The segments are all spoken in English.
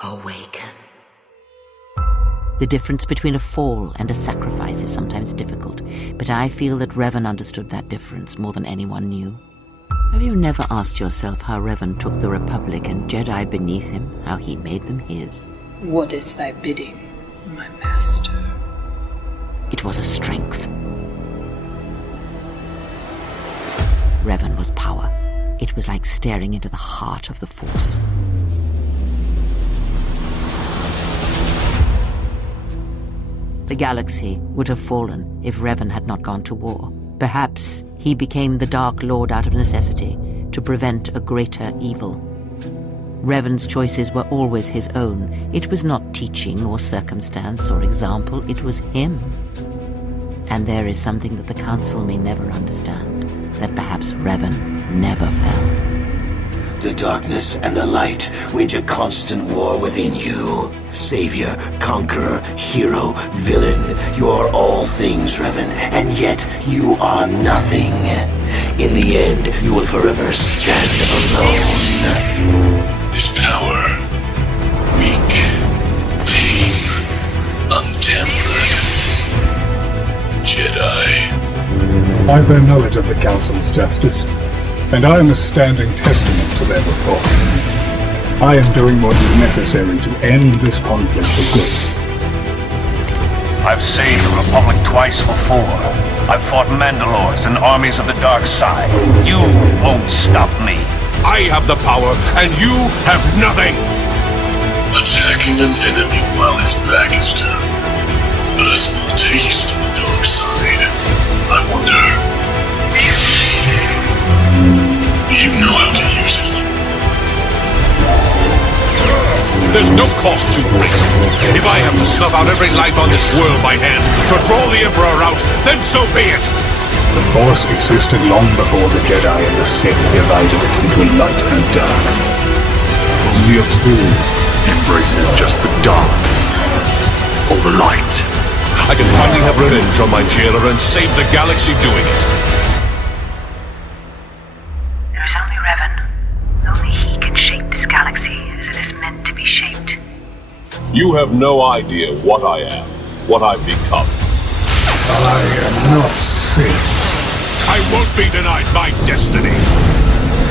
Awaken. The difference between a fall and a sacrifice is sometimes difficult, but I feel that Revan understood that difference more than anyone knew. Have you never asked yourself how Revan took the Republic and Jedi beneath him, how he made them his? What is thy bidding, my master? It was a strength. Revan was power. It was like staring into the heart of the Force. The galaxy would have fallen if Revan had not gone to war. Perhaps he became the Dark Lord out of necessity to prevent a greater evil. Revan's choices were always his own. It was not teaching or circumstance or example, it was him. And there is something that the Council may never understand, that perhaps Revan never fell. The darkness and the light wage a constant war within you. Savior, conqueror, hero, villain. You are all things, Revan, and yet you are nothing. In the end, you will forever stand alone. This power, weak, tame, untempered. Jedi. I bear knowledge of the Council's justice, and I am a standing testament to their reform. I am doing what is necessary to end this conflict for good. I've saved the Republic twice before. I've fought Mandalores and armies of the dark side. You won't stop me. I have the power, and you have nothing! Attacking an enemy while his back is turned. But a small taste of the dark side. I wonder... you know how to use it. There's no cost too great. If I have to snuff out every life on this world by hand to draw the Emperor out, then so be it! The Force existed long before the Jedi and the Sith divided it between light and dark. Only a fool embraces just the dark or the light. I can finally have revenge on my jailer and save the galaxy doing it. There is only Revan. Only he can shape this galaxy as it is meant to be shaped. You have no idea what I am, what I've become. I am not Sith. I won't be denied my destiny.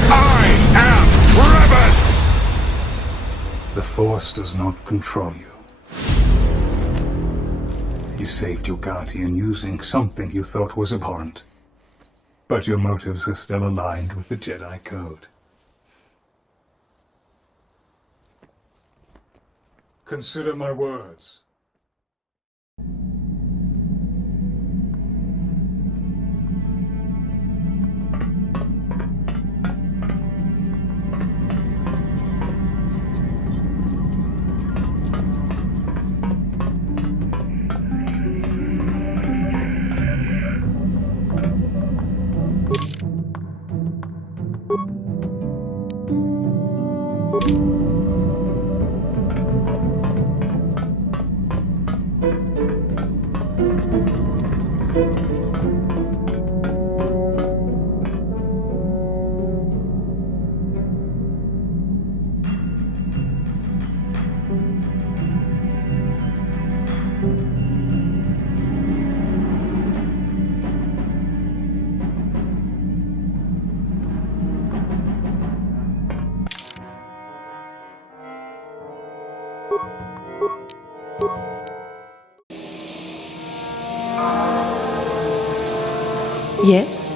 I am Revan! The Force does not control you. You saved your guardian using something you thought was abhorrent. But your motives are still aligned with the Jedi Code. Consider my words. Yes?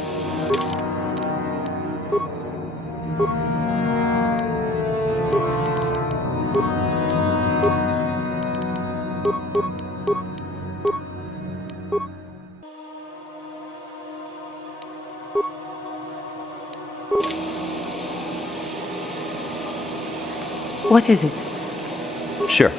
What is it? Sure.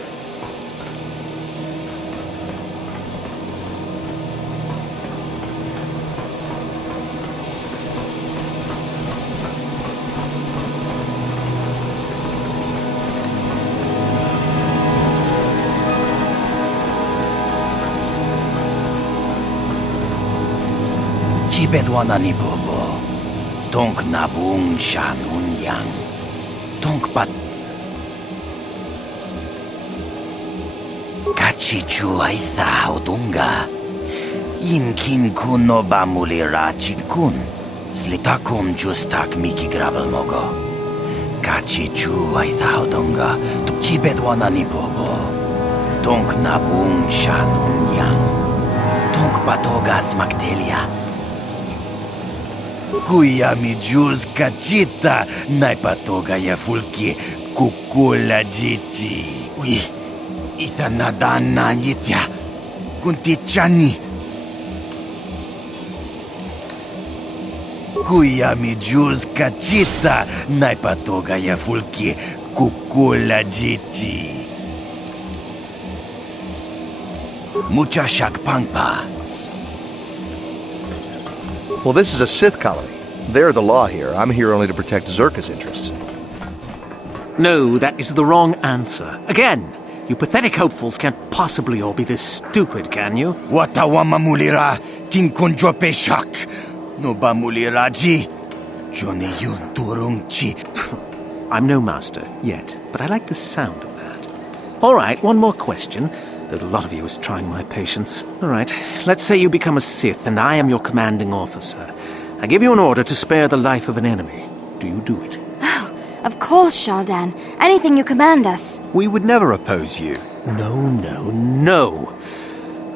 Bedwana ni bobo, tonk nabung shanun yang, tonk pat. Kachichu aitha odunga. Inkin kuno bamulira chinkun. Slitakum justak miki gravel mogo. Kachichu aitha odunga. Chibedwana ni bobo. Tonk nabung shanun yang. Tonk patogas magdelia. Kuya mi juz kachita. Naipatoga ya fulki. Kukula jiti. Ui. Ita nadana yitya. Kuntichani. Kuya mi juz kachita. Naipatoga ya fulki. Kukula jiti. Mucha shakpangpa. Well, this is a Sith colony. They're the law here. I'm here only to protect Zerka's interests. No, that is the wrong answer. Again, you pathetic hopefuls can't possibly all be this stupid, can you? Watawama mulira. Kinkunjo peshak. No ba mulira ji. Jone yun turung chi. I'm no master, yet, but I like the sound of that. All right, one more question. Though a lot of you is trying my patience. All right, let's say you become a Sith and I am your commanding officer. I give you an order to spare the life of an enemy. Do you do it? Oh, of course, Shaldan. Anything you command us. We would never oppose you. No.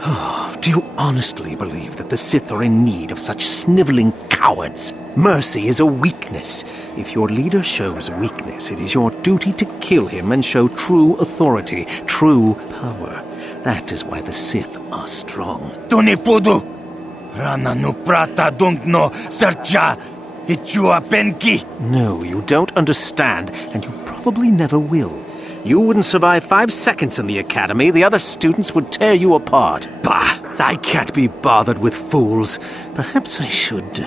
Oh, do you honestly believe that the Sith are in need of such sniveling cowards? Mercy is a weakness. If your leader shows weakness, it is your duty to kill him and show true authority, true power. That is why the Sith are strong. Tunipudu! Rana no prata dunkno sercha ichua penki. No, you don't understand, and you probably never will. You wouldn't survive 5 seconds in the academy. The other students would tear you apart. Bah! I can't be bothered with fools. Perhaps I should...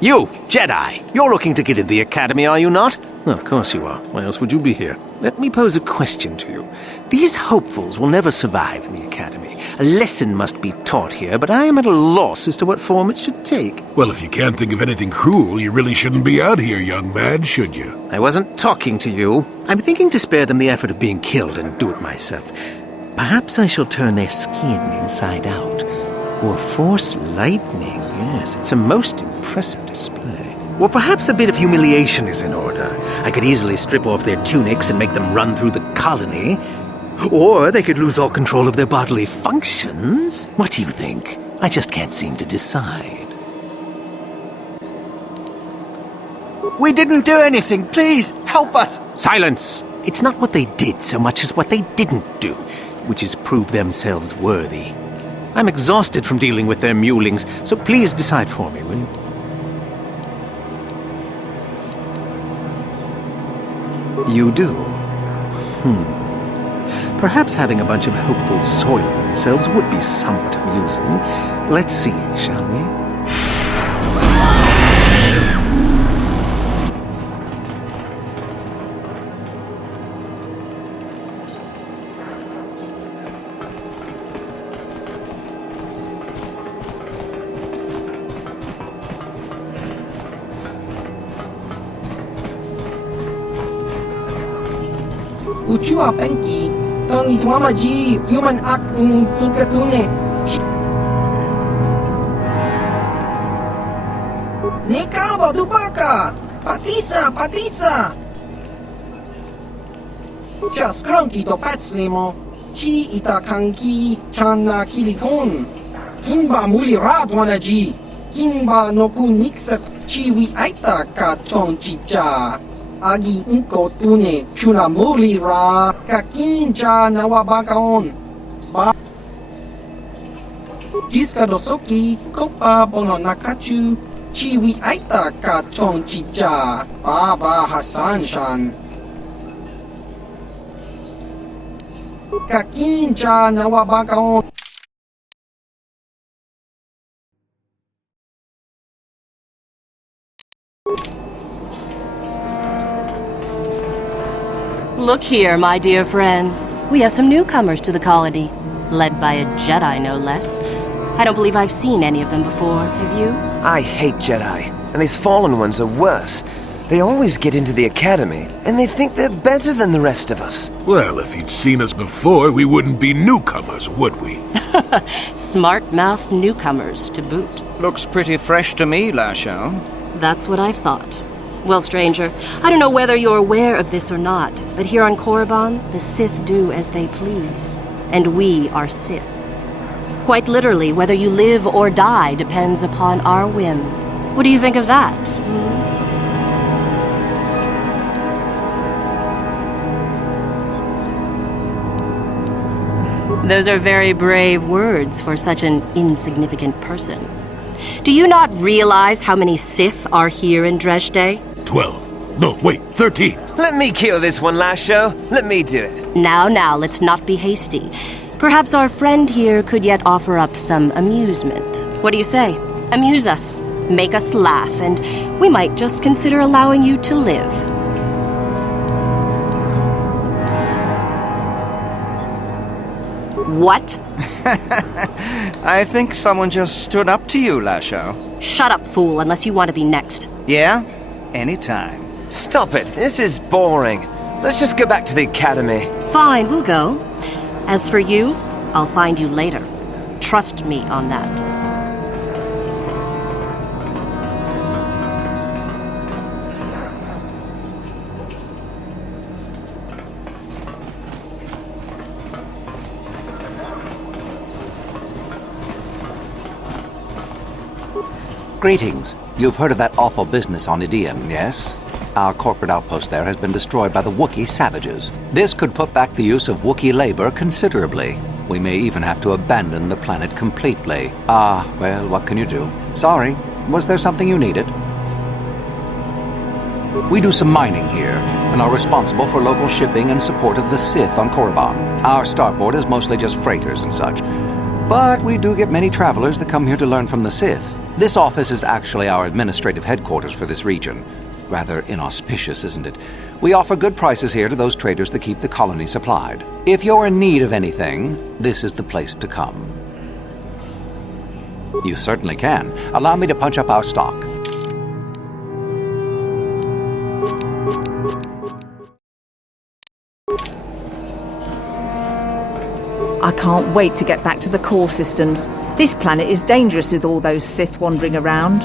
You, Jedi! You're looking to get into the academy, are you not? Well, of course you are. Why else would you be here? Let me pose a question to you. These hopefuls will never survive in the academy. A lesson must be taught here, but I am at a loss as to what form it should take. Well, if you can't think of anything cruel, you really shouldn't be out here, young man, should you? I wasn't talking to you. I'm thinking to spare them the effort of being killed and do it myself. Perhaps I shall turn their skin inside out. Or force lightning. Yes, it's a most impressive display. Or perhaps a bit of humiliation is in order. I could easily strip off their tunics and make them run through the colony. Or they could lose all control of their bodily functions. What do you think? I just can't seem to decide. We didn't do anything. Please, help us. Silence! It's not what they did so much as what they didn't do, which is prove themselves worthy. I'm exhausted from dealing with their mulings, so please decide for me, will you? You do? Perhaps having a bunch of hopefuls soiling themselves would be somewhat amusing. Let's see, shall we? Uchua penki, tani tuamaji, human act in inkatune. Neka badubaka, patisa. Just cranky to patslimo, chi itakanki, chana kilikon. Kinba muli radwanaji, kinba noku nixat, chi wi aita ka chong chicha. Agi inko tune chuna muli ra kakinja nawabakaon ba Jiska dosoki kopa bono nakachu chiwi aita ka chong chicha baba Hassan shan kakinja nawabakaon. Look here, my dear friends. We have some newcomers to the colony, led by a Jedi, no less. I don't believe I've seen any of them before, have you? I hate Jedi, and these fallen ones are worse. They always get into the academy, and they think they're better than the rest of us. Well, if he'd seen us before, we wouldn't be newcomers, would we? Smart-mouthed newcomers, to boot. Looks pretty fresh to me, Lasho. That's what I thought. Well, stranger, I don't know whether you're aware of this or not, but here on Korriban, the Sith do as they please. And we are Sith. Quite literally, whether you live or die depends upon our whim. What do you think of that? Those are very brave words for such an insignificant person. Do you not realize how many Sith are here in Dresde? 12. No, wait, 13. Let me kill this one, Lasho. Let me do it. Now, let's not be hasty. Perhaps our friend here could yet offer up some amusement. What do you say? Amuse us, make us laugh, and we might just consider allowing you to live. What? I think someone just stood up to you, Lasho. Shut up, fool, unless you want to be next. Yeah? Anytime. Stop it. This is boring. Let's just go back to the academy. Fine, we'll go. As for you, I'll find you later. Trust me on that. Greetings. You've heard of that awful business on Idian, yes? Our corporate outpost there has been destroyed by the Wookiee savages. This could put back the use of Wookiee labor considerably. We may even have to abandon the planet completely. Well, what can you do? Sorry. Was there something you needed? We do some mining here, and are responsible for local shipping and support of the Sith on Korriban. Our starboard is mostly just freighters and such. But we do get many travelers that come here to learn from the Sith. This office is actually our administrative headquarters for this region. Rather inauspicious, isn't it? We offer good prices here to those traders that keep the colony supplied. If you're in need of anything, this is the place to come. You certainly can. Allow me to punch up our stock. I can't wait to get back to the core systems. This planet is dangerous with all those Sith wandering around.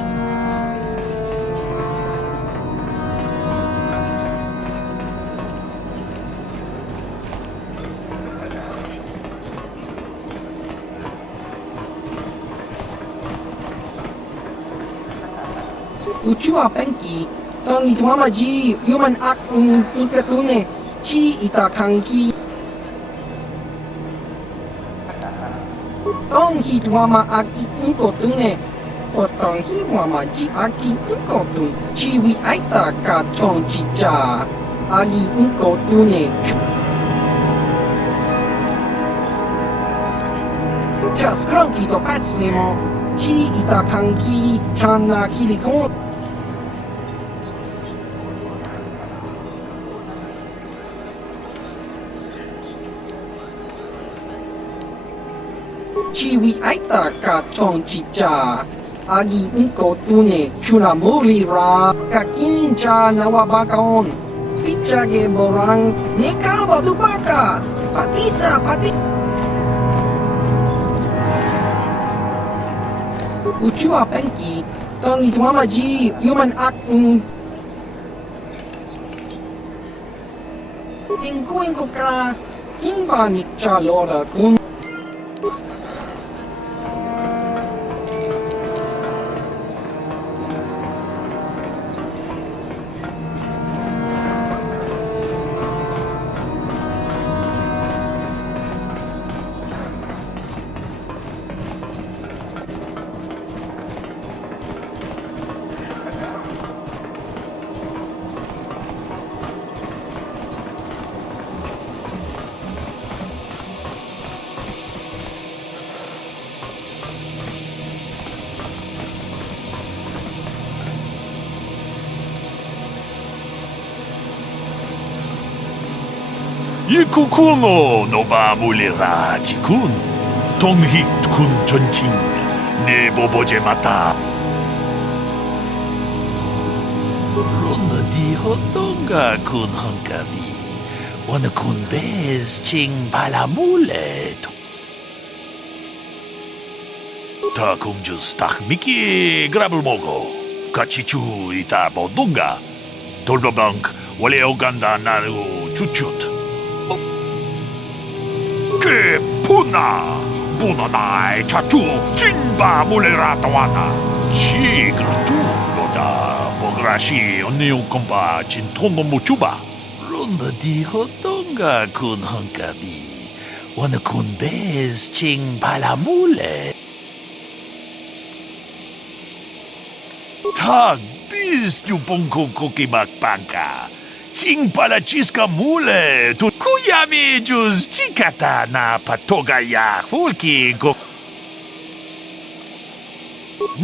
Uchua penki, tong ituamaji human act in ikatune, chi itakanki. Tong hitwama ag inkotune, potong hitwama ji aki inkotun, chi wi aita ka chong chicha, agi inkotune. Just cronky to patslimo, chi itakanki chana kilikon. Chiwi aita ka chong chicha agi inko tune chuna muri ra kakincha nawabakaon pichage borang nekaba dupaka patisa pati Uchua penki tong ituamaji human act in inko ka kimba nikcha lora kun Ikukuno no ba mulira jikun, tonghit kun chonching, ne boboje mata. Rumba di di hodonga kun hankabi. Wana kun bez ching palamule. Ta kung just tak miki grabulmogo. Kachichu ita bodunga. Toldobank wale oganda naru chuchut. Ke puna. Bunanai chachu chinba muleratawana. Chi gratu loda bograshi oneo kompa chintono muchuba. Runda di hodonga kun hankabi. Wana kun bez ching palamule. Tag bis tu ponko koki makpanka. Ching pala chiska mule. Tu kuyami juz chikata na patoga ya hulki go.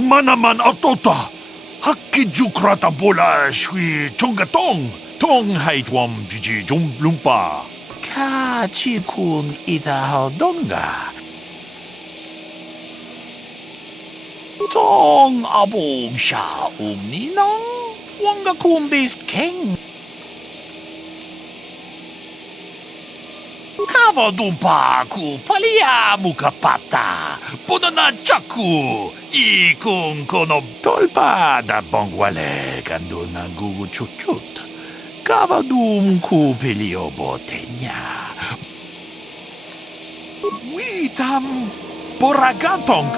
Manaman atota. Hakki jukrata bola shui chongatong. Tong haitwam jiji jum lumpa. Ka chikun ita hodonga. Tong abong sha ninang. Wanga kumbis king. Kava dumpa ku palia mukapata. Punana chaku. Ikung kono tolpa da bongwale kanduna gugu chuchut. Kava dum ku pelio botenya. Witam Boragantong,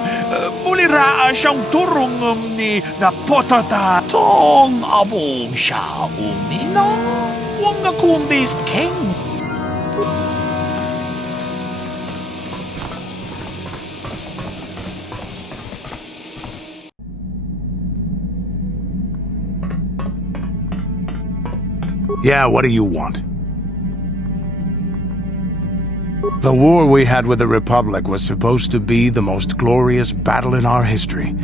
mulira siyang turong ni na potata tong abong siya na wang kumbis king. Yeah, what do you want? The war we had with the Republic was supposed to be the most glorious battle in our history.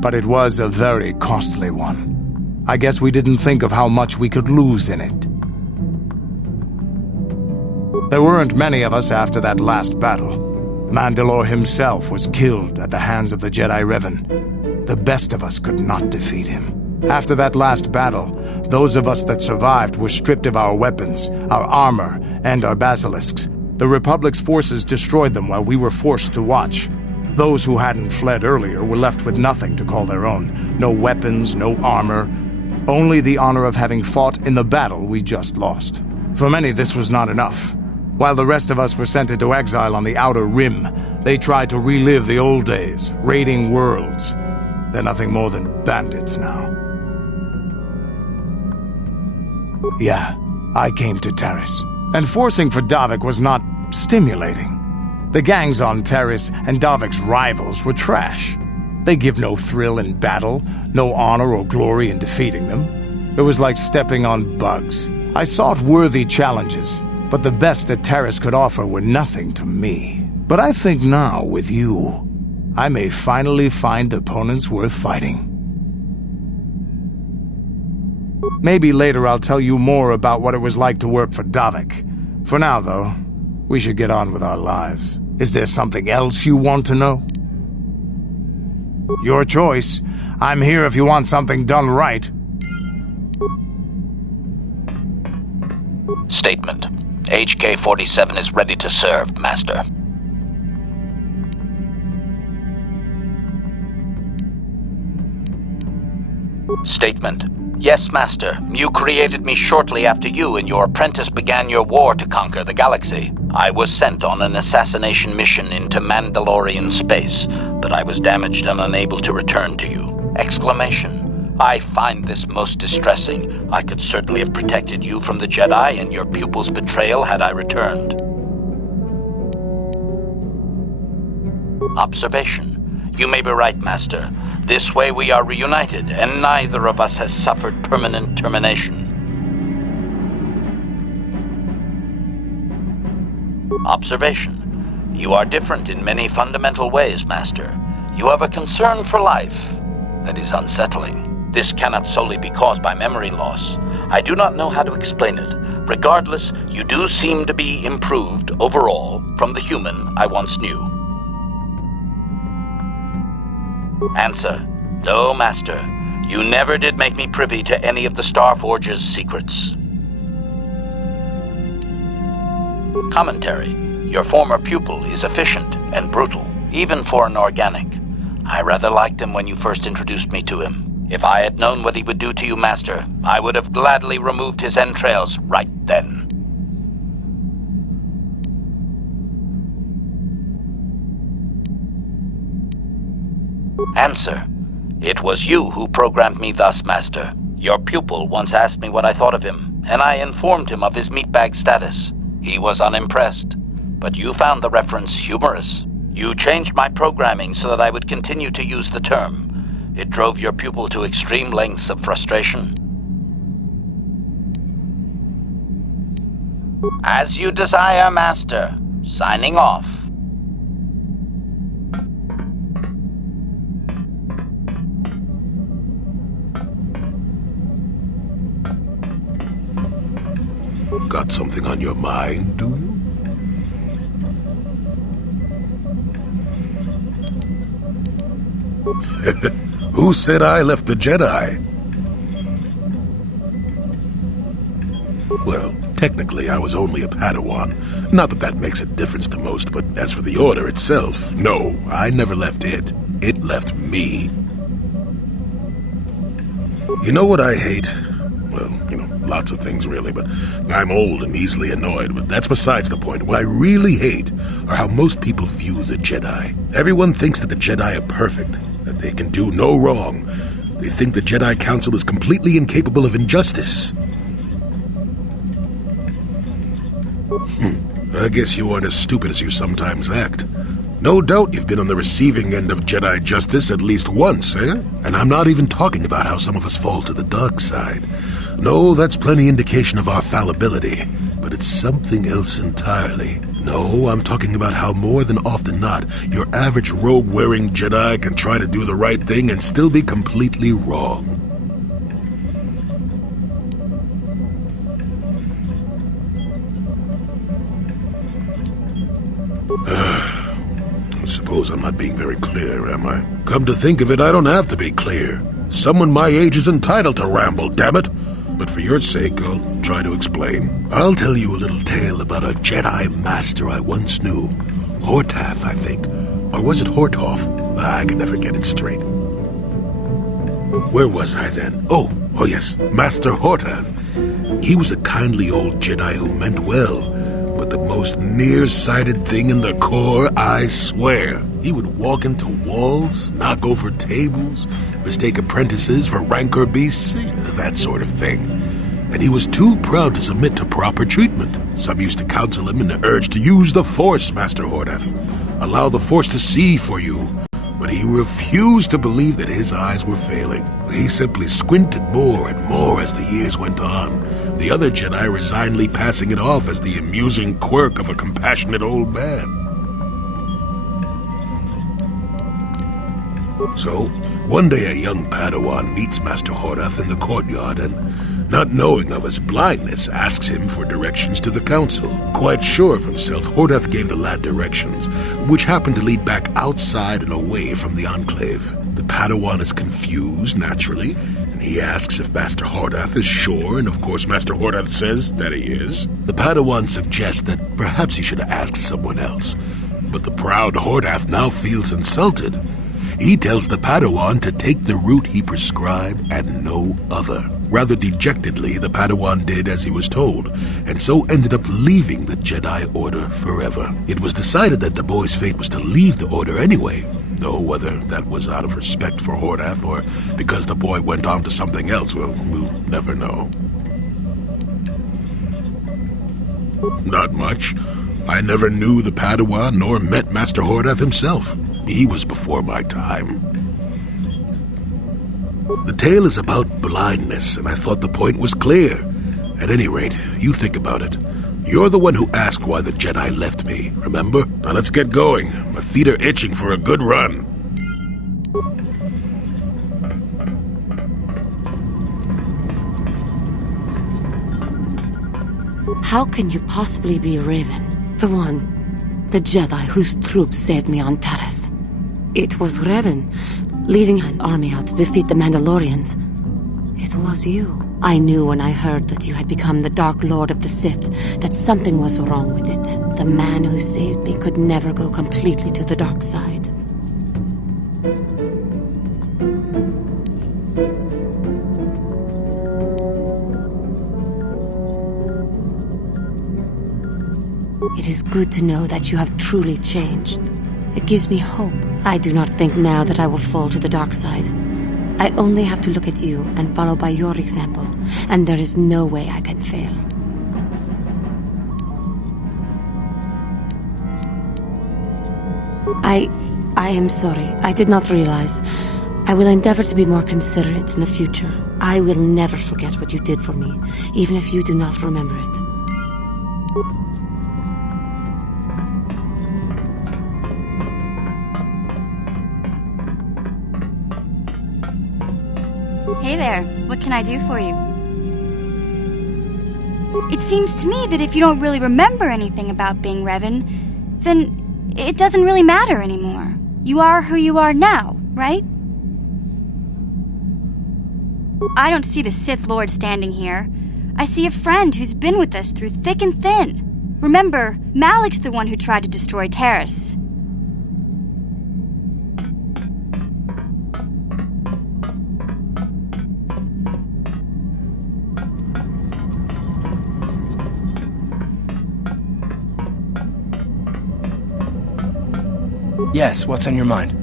But it was a very costly one. I guess we didn't think of how much we could lose in it. There weren't many of us after that last battle. Mandalore himself was killed at the hands of the Jedi Revan. The best of us could not defeat him. After that last battle, those of us that survived were stripped of our weapons, our armor, and our basilisks. The Republic's forces destroyed them while we were forced to watch. Those who hadn't fled earlier were left with nothing to call their own. No weapons, no armor. Only the honor of having fought in the battle we just lost. For many, this was not enough. While the rest of us were sent into exile on the Outer Rim, they tried to relive the old days, raiding worlds. They're nothing more than bandits now. Yeah, I came to Taris. And forcing for Davik was not stimulating. The gangs on Taris and Davik's rivals were trash. They give no thrill in battle, no honor or glory in defeating them. It was like stepping on bugs. I sought worthy challenges, but the best that Taris could offer were nothing to me. But I think now, with you, I may finally find opponents worth fighting. Maybe later I'll tell you more about what it was like to work for Davik. For now, though, we should get on with our lives. Is there something else you want to know? Your choice. I'm here if you want something done right. Statement. HK-47 is ready to serve, Master. Statement. Yes, Master. You created me shortly after you and your apprentice began your war to conquer the galaxy. I was sent on an assassination mission into Mandalorian space, but I was damaged and unable to return to you. Exclamation. I find this most distressing. I could certainly have protected you from the Jedi and your pupil's betrayal had I returned. Observation. You may be right, Master. This way we are reunited, and neither of us has suffered permanent termination. Observation. You are different in many fundamental ways, Master. You have a concern for life that is unsettling. This cannot solely be caused by memory loss. I do not know how to explain it. Regardless, you do seem to be improved overall from the human I once knew. Answer. No, Master. You never did make me privy to any of the Starforge's secrets. Commentary. Your former pupil is efficient and brutal, even for an organic. I rather liked him when you first introduced me to him. If I had known what he would do to you, Master, I would have gladly removed his entrails right then. Answer. It was you who programmed me thus, Master. Your pupil once asked me what I thought of him, and I informed him of his meatbag status. He was unimpressed, but you found the reference humorous. You changed my programming so that I would continue to use the term. It drove your pupil to extreme lengths of frustration. As you desire, Master. Signing off. Got something on your mind, do you? Who said I left the Jedi? Well, technically I was only a Padawan. Not that that makes a difference to most, but as for the Order itself, no, I never left it. It left me. You know what I hate? Well, lots of things really, but I'm old and easily annoyed, but that's besides the point. What I really hate are how most people view the Jedi. Everyone thinks that the Jedi are perfect, that they can do no wrong. They think the Jedi Council is completely incapable of injustice. I guess you aren't as stupid as you sometimes act. No doubt you've been on the receiving end of Jedi justice at least once, eh? And I'm not even talking about how some of us fall to the dark side. No, that's plenty indication of our fallibility, but it's something else entirely. No, I'm talking about how more than often not, your average robe-wearing Jedi can try to do the right thing and still be completely wrong. I suppose I'm not being very clear, am I? Come to think of it, I don't have to be clear. Someone my age is entitled to ramble, damn it. But for your sake, I'll try to explain. I'll tell you a little tale about a Jedi Master I once knew. Hortath, I think. Or was it Hortoth? I can never get it straight. Where was I then? Oh yes, Master Hortath. He was a kindly old Jedi who meant well, but the most nearsighted thing in the Corps, I swear. He would walk into walls, knock over tables, mistake apprentices for rancor beasts, that sort of thing. And he was too proud to submit to proper treatment. Some used to counsel him in the urge to use the Force, Master Hortath. Allow the Force to see for you. But he refused to believe that his eyes were failing. He simply squinted more and more as the years went on, the other Jedi resignedly passing it off as the amusing quirk of a compassionate old man. So, one day a young Padawan meets Master Hortath in the courtyard and, not knowing of his blindness, asks him for directions to the council. Quite sure of himself, Hortath gave the lad directions, which happened to lead back outside and away from the Enclave. The Padawan is confused, naturally, and he asks if Master Hortath is sure, and of course Master Hortath says that he is. The Padawan suggests that perhaps he should ask someone else, but the proud Hortath now feels insulted. He tells the Padawan to take the route he prescribed and no other. Rather dejectedly, the Padawan did as he was told, and so ended up leaving the Jedi Order forever. It was decided that the boy's fate was to leave the Order anyway, though whether that was out of respect for Hortath or because the boy went on to something else, well, we'll never know. Not much. I never knew the Padawan nor met Master Hortath himself. He was before my time. The tale is about blindness, and I thought the point was clear. At any rate, you think about it. You're the one who asked why the Jedi left me, remember? Now let's get going. My feet are itching for a good run. How can you possibly be Revan? The Jedi whose troops saved me on Taris. It was Revan. leading an army out to defeat the Mandalorians. It was you. I knew when I heard that you had become the Dark Lord of the Sith that something was wrong with it. The man who saved me could never go completely to the dark side. It is good to know that you have truly changed. It gives me hope. I do not think now that I will fall to the dark side. I only have to look at you and follow by your example, and there is no way I can fail. I am sorry. I did not realize. I will endeavor to be more considerate in the future. I will never forget what you did for me, even if you do not remember it. Hey there, what can I do for you? It seems to me that if you don't really remember anything about being Revan, then it doesn't really matter anymore. You are who you are now, right? I don't see the Sith Lord standing here. I see a friend who's been with us through thick and thin. Remember, Malik's the one who tried to destroy Terrace. Yes, what's on your mind?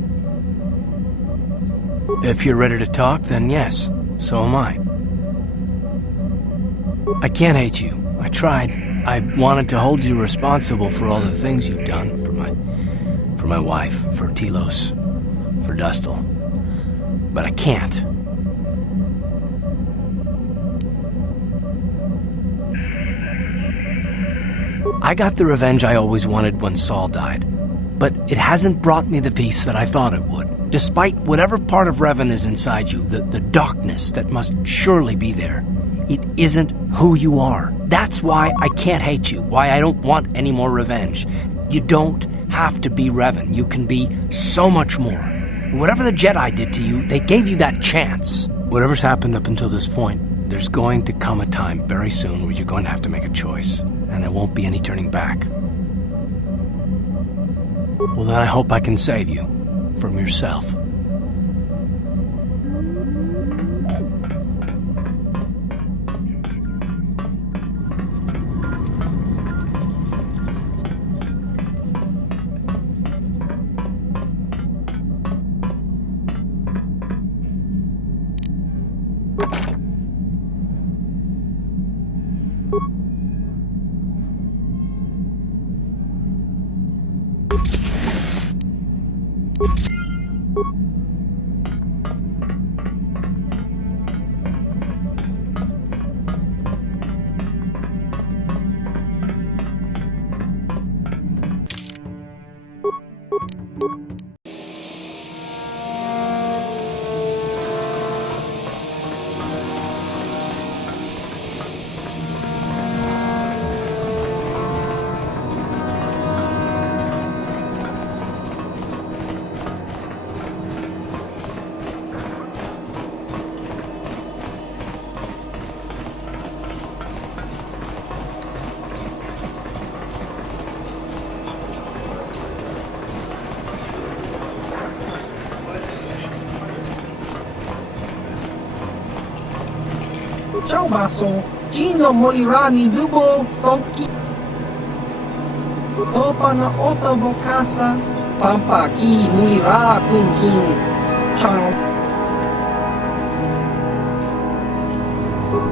If you're ready to talk, then yes, so am I. I can't hate you. I tried. I wanted to hold you responsible for all the things you've done for my wife, for Telos, for Dustil. But I can't. I got the revenge I always wanted when Saul died. But it hasn't brought me the peace that I thought it would. Despite whatever part of Revan is inside you, the darkness that must surely be there, it isn't who you are. That's why I can't hate you, why I don't want any more revenge. You don't have to be Revan. You can be so much more. Whatever the Jedi did to you, they gave you that chance. Whatever's happened up until this point, there's going to come a time very soon where you're going to have to make a choice, and there won't be any turning back. Well, then I hope I can save you from yourself. Ciao baso, Gino morirà nel dubo Tonki. Topa na ottavo casa, Papa ki morirà con King. Chang.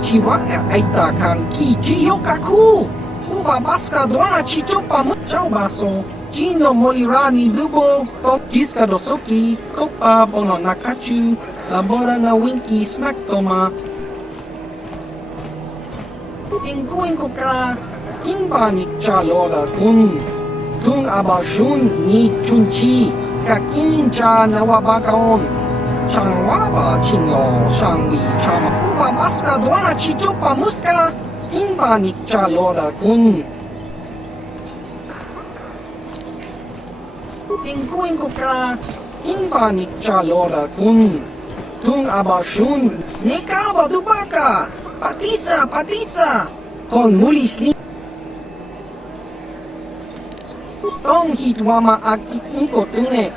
Chiwa e aita kan ki Jiyokaku. Uba baska doana chichopa mu. Ciao baso, Gino morirà nel dubo Tonki. Jiska dosoki, Kopa bono nakachu. Labora na winki smack toma. Tingkuin ko ka, Kingba ni Chalora kun, Tung abashun ni Chunchi, Kakin cha nawabakaon, Changwaba chinlo shangwi chama, Uba baska doana chichopa muska, Kingba ni Chalora kun. Tingkuin ko ka, Kinba Nichalora Kun, Tung Abashun, Nekaba Dubaka, Patisa, Kon Mulisli. Tong Hitwama Aki Inkotune,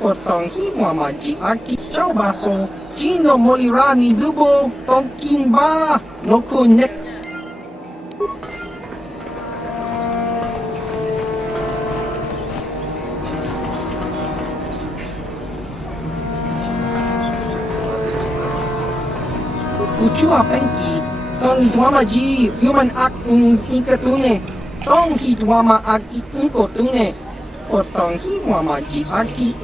Potong Hitwama Ji Aki Chaubaso, Chino Molirani Dubo, Tong Kinba, no Kunek. Uchua Penki, Tong Hitwama Ji, Human Act in Inkatune, Tong Hitwama Aki Inkotune, Potong Hitwama Ji Aki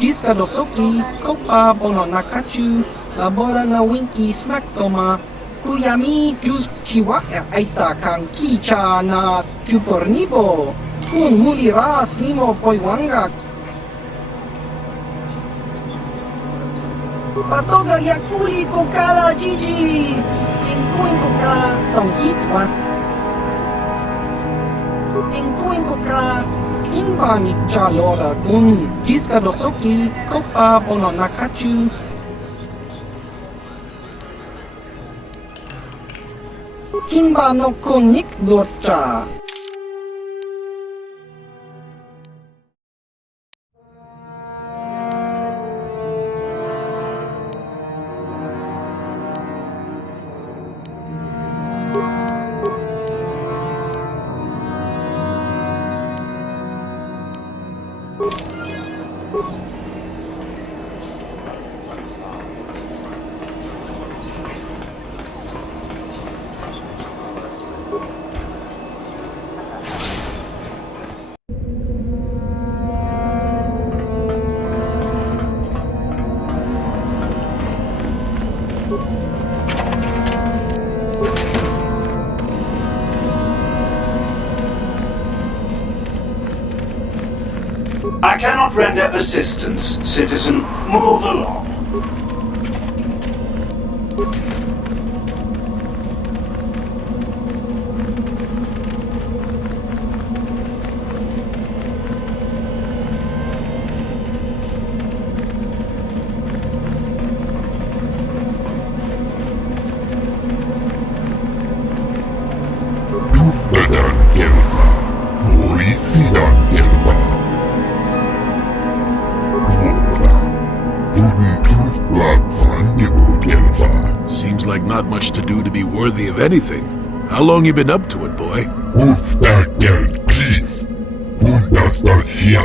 Jiska Dosoki, Kopa Bono Nakachu, Labora na Winki Smack Toma, Kuyami Jus Chiwa Aita Kang Kicha na Chupornibo, Kun Mulira Slimo Poiwanga. Patoga Yakfuli Kokala Gigi, Tinkuin Koka, Tong Hitwan. Tinkuin Koka, Kinba Nichalora Kun, Jiska Dosoki, Kopa Bono Nakachu. Kinba no Konik Dorcha. I cannot render assistance, citizen. Move along. Seems like not much to do to be worthy of anything. How long you been up to it, boy? She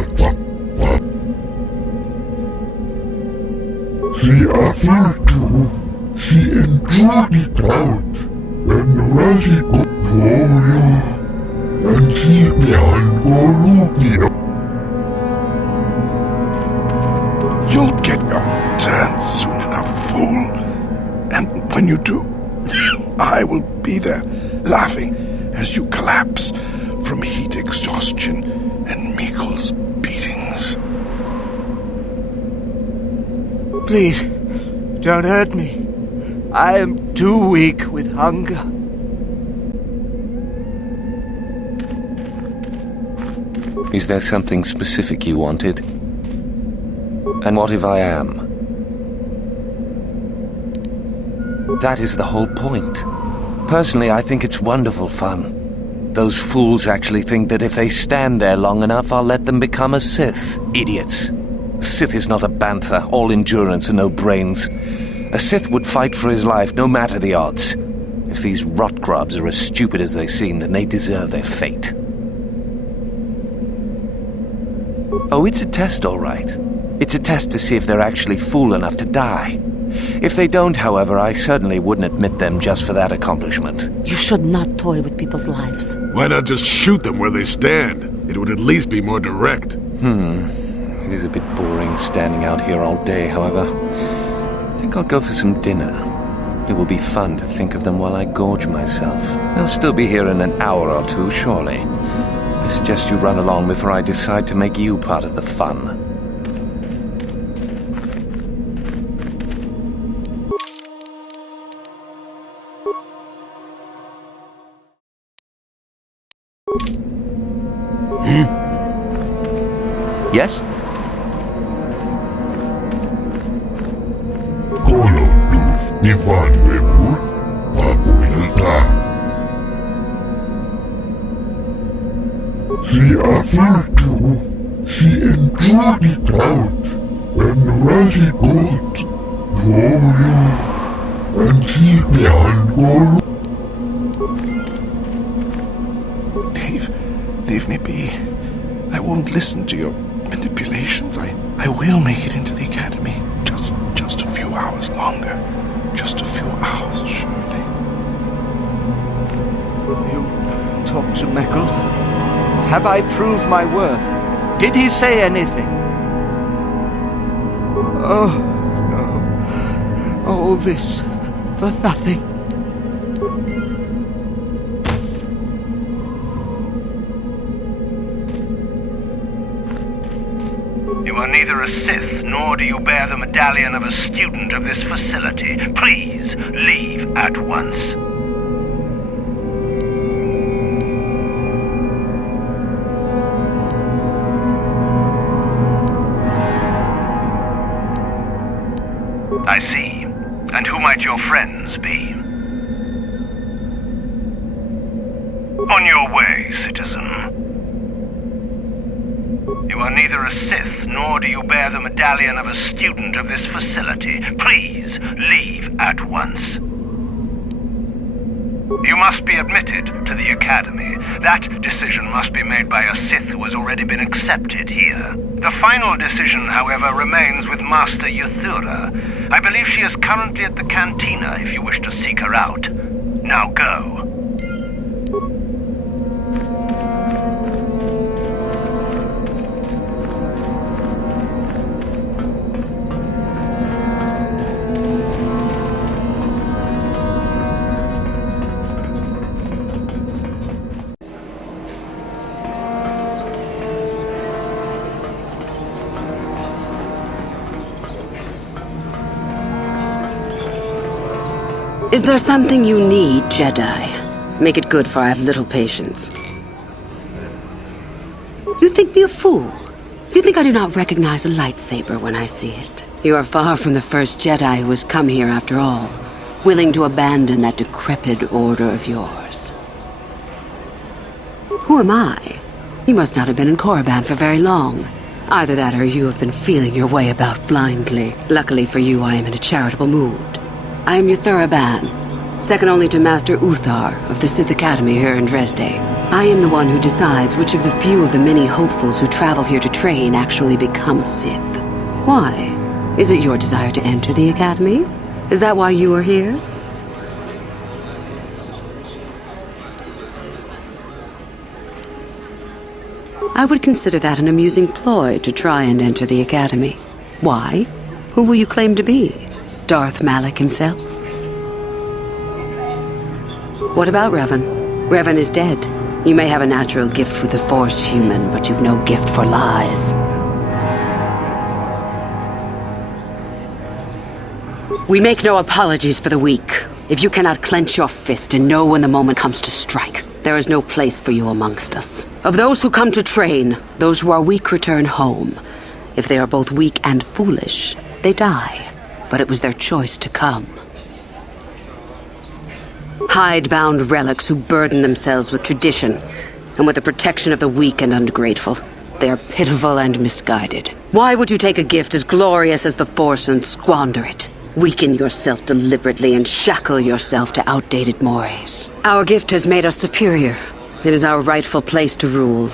offered to. She enjoyed it out. And Rashi got to you. And she behind Gorlukia. You'll get your turn soon enough, fool. And when you do, I will be there, laughing as you collapse from heat exhaustion and Mikkel's beatings. Please, don't hurt me. I am too weak with hunger. Is there something specific you wanted? And what if I am? That is the whole point. Personally, I think it's wonderful fun. Those fools actually think that if they stand there long enough, I'll let them become a Sith. Idiots. A Sith is not a bantha, all endurance and no brains. A Sith would fight for his life, no matter the odds. If these rot grubs are as stupid as they seem, then they deserve their fate. Oh, it's a test, all right. It's a test to see if they're actually fool enough to die. If they don't, however, I certainly wouldn't admit them just for that accomplishment. You should not toy with people's lives. Why not just shoot them where they stand? It would at least be more direct. It is a bit boring standing out here all day, however. I think I'll go for some dinner. It will be fun to think of them while I gorge myself. They'll still be here in an hour or two, surely. I suggest you run along before I decide to make you part of the fun. Yes? Kolotuf Ivan Webur, Vakuilta. She offered to, she enjoyed it out, and Razi got to and she behind Goro. Leave me be. I won't listen to your manipulations. I will make it into the academy. Just a few hours longer. Just a few hours, surely. You talk to Meckel? Have I proved my worth? Did he say anything? Oh, no. All this for nothing. You are neither a Sith, nor do you bear the medallion of a student of this facility. Please, leave at once. I see. And who might your friends be? On your way, citizen. You are neither a Sith, nor do you bear the medallion of a student of this facility. Please, leave at once. You must be admitted to the Academy. That decision must be made by a Sith who has already been accepted here. The final decision, however, remains with Master Yuthura. I believe she is currently at the cantina if you wish to seek her out. Now go. Is there something you need, Jedi? Make it good, for I have little patience. You think me a fool? You think I do not recognize a lightsaber when I see it? You are far from the first Jedi who has come here after all, willing to abandon that decrepit order of yours. Who am I? You must not have been in KORRIBAN for very long. Either that or you have been feeling your way about blindly. Luckily for you, I am in a charitable mood. I am Yuthura Ban, second only to Master Uthar of the Sith Academy here in Dresde. I am the one who decides which of the few of the many hopefuls who travel here to train actually become a Sith. Why? Is it your desire to enter the Academy? Is that why you are here? I would consider that an amusing ploy to try and enter the Academy. Why? Who will you claim to be? Darth Malak himself? What about Revan? Revan is dead. You may have a natural gift with the Force, human, but you've no gift for lies. We make no apologies for the weak. If you cannot clench your fist and know when the moment comes to strike, there is no place for you amongst us. Of those who come to train, those who are weak return home. If they are both weak and foolish, they die. But it was their choice to come. Hide-bound relics who burden themselves with tradition and with the protection of the weak and ungrateful. They are pitiful and misguided. Why would you take a gift as glorious as the Force and squander it? Weaken yourself deliberately and shackle yourself to outdated mores. Our gift has made us superior. It is our rightful place to rule.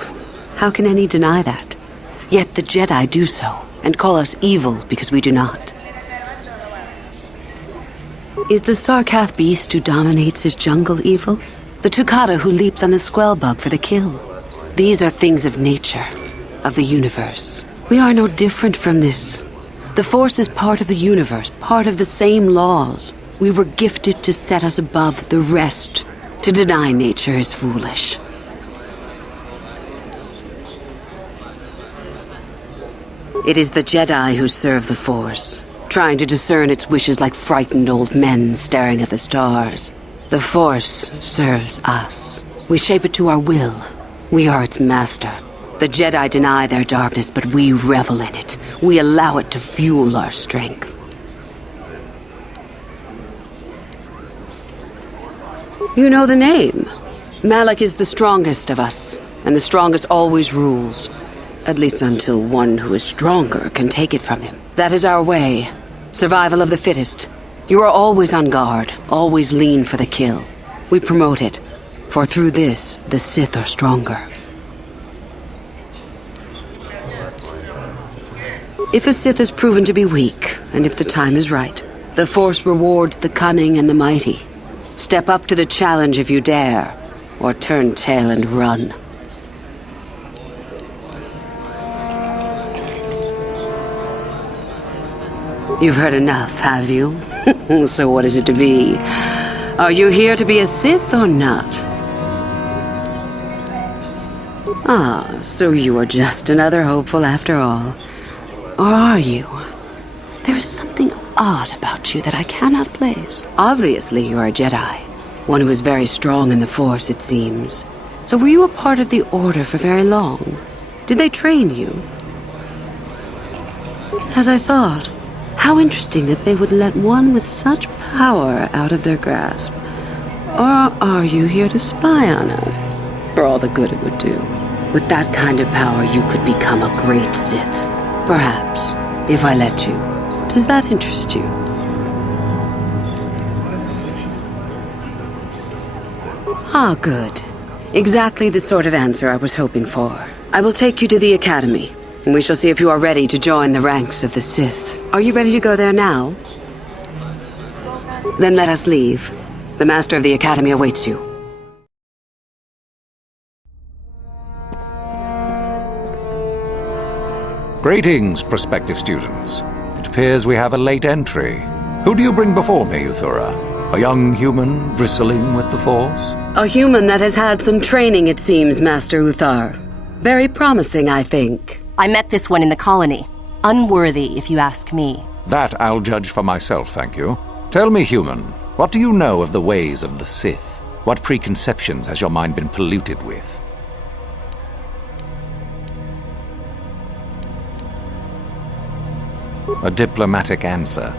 How can any deny that? Yet the Jedi do so, and call us evil because we do not. Is the Sarkath beast who dominates his jungle evil? The Tukata who leaps on the Squellbug for the kill? These are things of nature, of the universe. We are no different from this. The Force is part of the universe, part of the same laws. We were gifted to set us above the rest. To deny nature is foolish. It is the Jedi who serve the Force, trying to discern its wishes like frightened old men staring at the stars. The Force serves us. We shape it to our will. We are its master. The Jedi deny their darkness, but we revel in it. We allow it to fuel our strength. You know the name. Malak is the strongest of us, and the strongest always rules. At least until one who is stronger can take it from him. That is our way. Survival of the fittest. You are always on guard, always lean for the kill. We promote it, for through this, the Sith are stronger. If a Sith is proven to be weak, and if the time is right, the Force rewards the cunning and the mighty. Step up to the challenge if you dare, or turn tail and run. You've heard enough, have you? So what is it to be? Are you here to be a Sith or not? Ah, so you are just another hopeful after all. Or are you? There is something odd about you that I cannot place. Obviously, you are a Jedi. One who is very strong in the Force, it seems. So were you a part of the Order for very long? Did they train you? As I thought, how interesting that they would let one with such power out of their grasp. Or are you here to spy on us? For all the good it would do. With that kind of power, you could become a great Sith. Perhaps, if I let you. Does that interest you? Ah, good. Exactly the sort of answer I was hoping for. I will take you to the Academy, and we shall see if you are ready to join the ranks of the Sith. Are you ready to go there now? Then let us leave. The Master of the Academy awaits you. Greetings, prospective students. It appears we have a late entry. Who do you bring before me, Uthura? A young human bristling with the Force? A human that has had some training, it seems, Master Uthar. Very promising, I think. I met this one in the colony. Unworthy, if you ask me. That I'll judge for myself, thank you. Tell me, human, what do you know of the ways of the Sith? What preconceptions has your mind been polluted with? A diplomatic answer,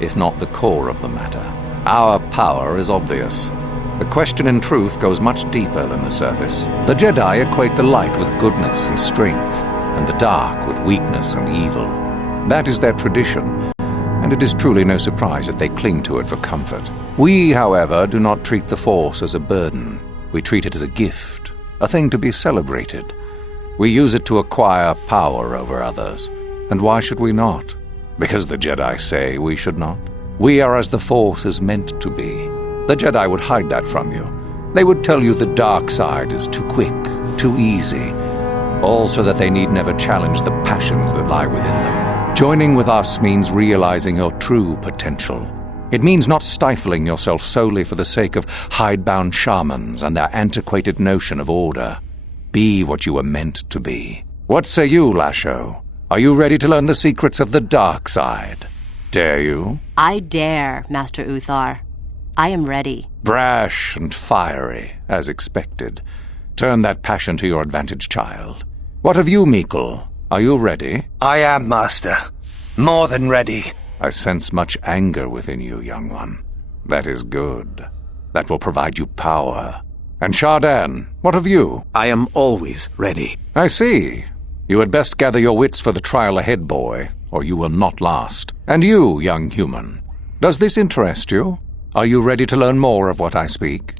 if not the core of the matter. Our power is obvious. The question in truth goes much deeper than the surface. The Jedi equate the light with goodness and strength, and the dark with weakness and evil. That is their tradition, and it is truly no surprise that they cling to it for comfort. We, however, do not treat the Force as a burden. We treat it as a gift, a thing to be celebrated. We use it to acquire power over others. And why should we not? Because the Jedi say we should not. We are as the Force is meant to be. The Jedi would hide that from you. They would tell you the dark side is too quick, too easy, all so that they need never challenge the passions that lie within them. Joining with us means realizing your true potential. It means not stifling yourself solely for the sake of hidebound shamans and their antiquated notion of order. Be what you were meant to be. What say you, Lasho? Are you ready to learn the secrets of the dark side? Dare you? I dare, Master Uthar. I am ready. Brash and fiery, as expected. Turn that passion to your advantage, child. What of you, Meekle? Are you ready? I am, Master. More than ready. I sense much anger within you, young one. That is good. That will provide you power. And Shardan, what of you? I am always ready. I see. You had best gather your wits for the trial ahead, boy, or you will not last. And you, young human, does this interest you? Are you ready to learn more of what I speak?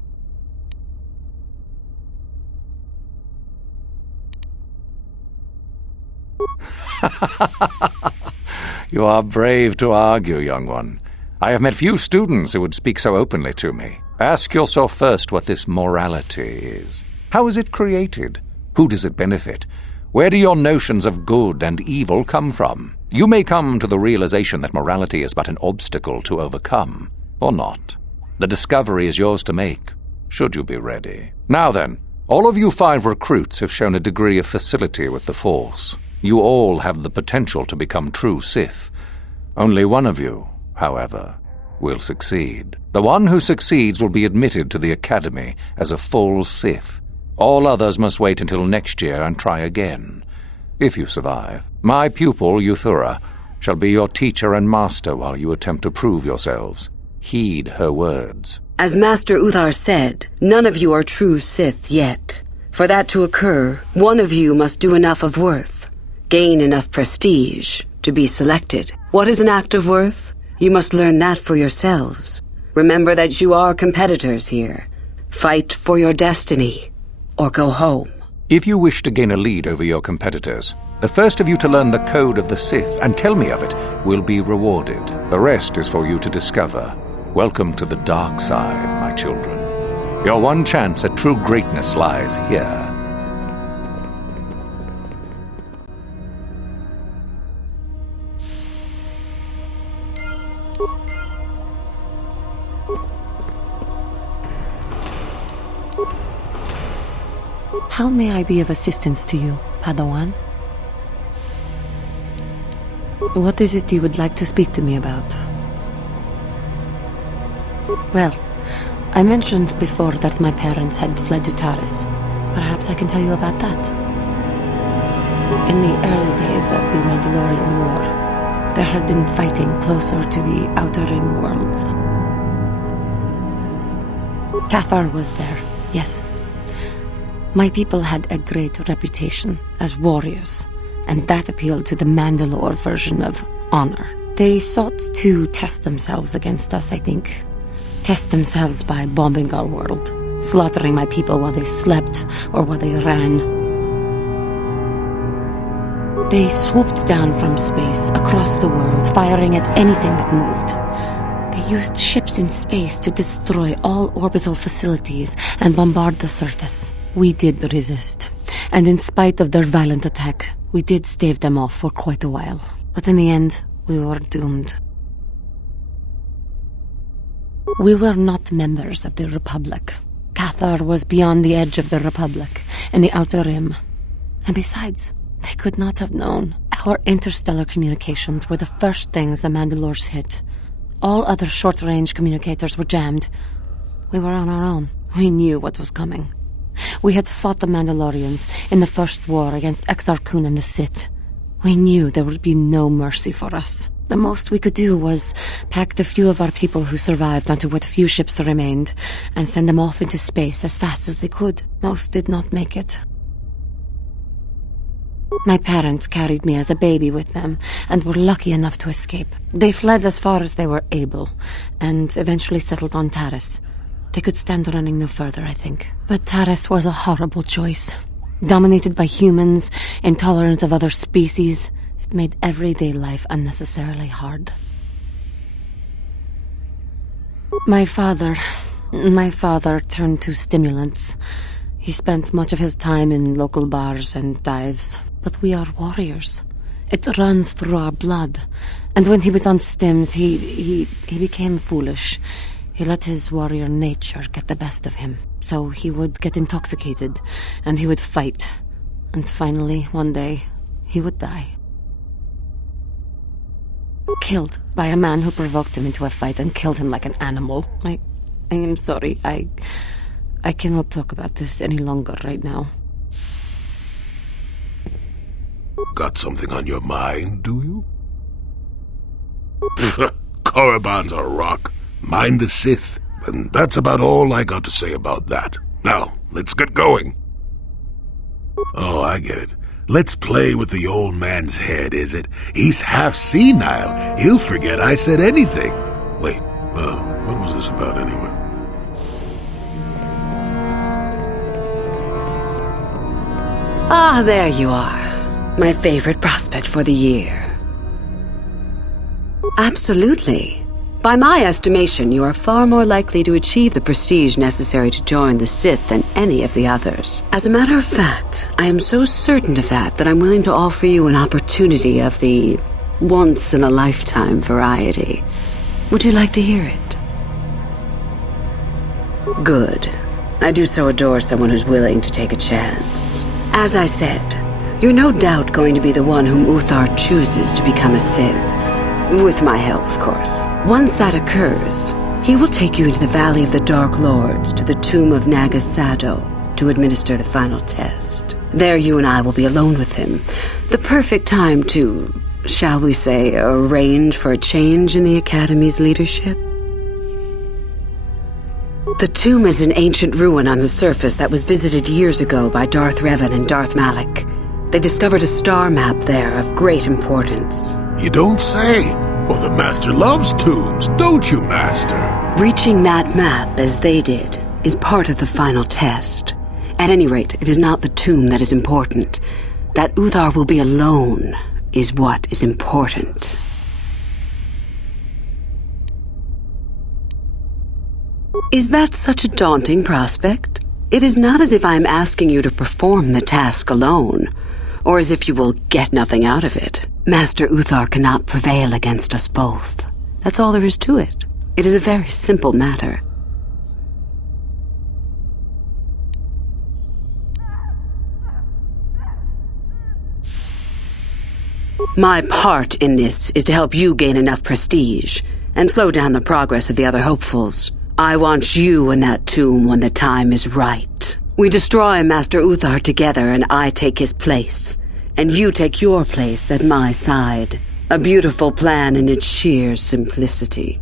You are brave to argue, young one. I have met few students who would speak so openly to me. Ask yourself first what this morality is. How is it created? Who does it benefit? Where do your notions of good and evil come from? You may come to the realization that morality is but an obstacle to overcome, or not. The discovery is yours to make, should you be ready. Now then, all of you 5 recruits have shown a degree of facility with the Force. You all have the potential to become true Sith. Only one of you, however, will succeed. The one who succeeds will be admitted to the Academy as a full Sith. All others must wait until next year and try again. If you survive, my pupil, Euthura, shall be your teacher and master while you attempt to prove yourselves. Heed her words. As Master Uthar said, none of you are true Sith yet. For that to occur, one of you must do enough of worth, gain enough prestige, to be selected. What is an act of worth? You must learn that for yourselves. Remember that you are competitors here. Fight for your destiny, or go home. If you wish to gain a lead over your competitors, the first of you to learn the code of the Sith and tell me of it will be rewarded. The rest is for you to discover. Welcome to the dark side, my children. Your one chance at true greatness lies here. How may I be of assistance to you, Padawan? What is it you would like to speak to me about? Well, I mentioned before that my parents had fled to Taris. Perhaps I can tell you about that. In the early days of the Mandalorian War, there had been fighting closer to the Outer Rim worlds. Cathar was there, yes. My people had a great reputation as warriors, and that appealed to the Mandalore version of honor. They sought to test themselves against us, I think. Test themselves by bombing our world, slaughtering my people while they slept or while they ran. They swooped down from space across the world, firing at anything that moved. They used ships in space to destroy all orbital facilities and bombard the surface. We did resist, and in spite of their violent attack, we did stave them off for quite a while. But in the end, we were doomed. We were not members of the Republic. Cathar was beyond the edge of the Republic, in the Outer Rim. And besides, they could not have known. Our interstellar communications were the first things the Mandalores hit. All other short-range communicators were jammed. We were on our own. We knew what was coming. We had fought the Mandalorians in the first war against Exar Kun and the Sith. We knew there would be no mercy for us. The most we could do was pack the few of our people who survived onto what few ships there remained and send them off into space as fast as they could. Most did not make it. My parents carried me as a baby with them and were lucky enough to escape. They fled as far as they were able and eventually settled on Taris. They could stand running no further, I think. But Taris was a horrible choice. Dominated by humans, intolerant of other species, it made everyday life unnecessarily hard. My father turned to stimulants. He spent much of his time in local bars and dives. But we are warriors. It runs through our blood. And when he was on stims, he became foolish. He let his warrior nature get the best of him. So he would get intoxicated, and he would fight. And finally, one day, he would die. Killed by a man who provoked him into a fight and killed him like an animal. I am sorry. I cannot talk about this any longer right now. Got something on your mind, do you? Korriban's a rock. Mind the Sith. And that's about all I got to say about that. Now, let's get going. Oh, I get it. Let's play with the old man's head, is it? He's half senile. He'll forget I said anything. Wait, what was this about anyway? Ah, there you are. My favorite prospect for the year. Absolutely. By my estimation, you are far more likely to achieve the prestige necessary to join the Sith than any of the others. As a matter of fact, I am so certain of that I'm willing to offer you an opportunity of the once-in-a-lifetime variety. Would you like to hear it? Good. I do so adore someone who's willing to take a chance. As I said, you're no doubt going to be the one whom Uthar chooses to become a Sith. With my help, of course. Once that occurs, he will take you into the Valley of the Dark Lords to the tomb of Nagasado. to administer the final test. There you and I will be alone with him. The perfect time to, shall we say, arrange for a change in the Academy's leadership. The tomb is an ancient ruin on the surface that was visited years ago by Darth Revan and Darth Malik. They discovered a star map there of great importance. You don't say. Well, the Master loves tombs, don't you, Master? Reaching that map, as they did, is part of the final test. At any rate, it is not the tomb that is important. That Uthar will be alone is what is important. Is that such a daunting prospect? It is not as if I am asking you to perform the task alone, or as if you will get nothing out of it. Master Uthar cannot prevail against us both. That's all there is to it. It is a very simple matter. My part in this is to help you gain enough prestige and slow down the progress of the other hopefuls. I want you in that tomb when the time is right. We destroy Master Uthar together and I take his place. And you take your place at my side. A beautiful plan in its sheer simplicity.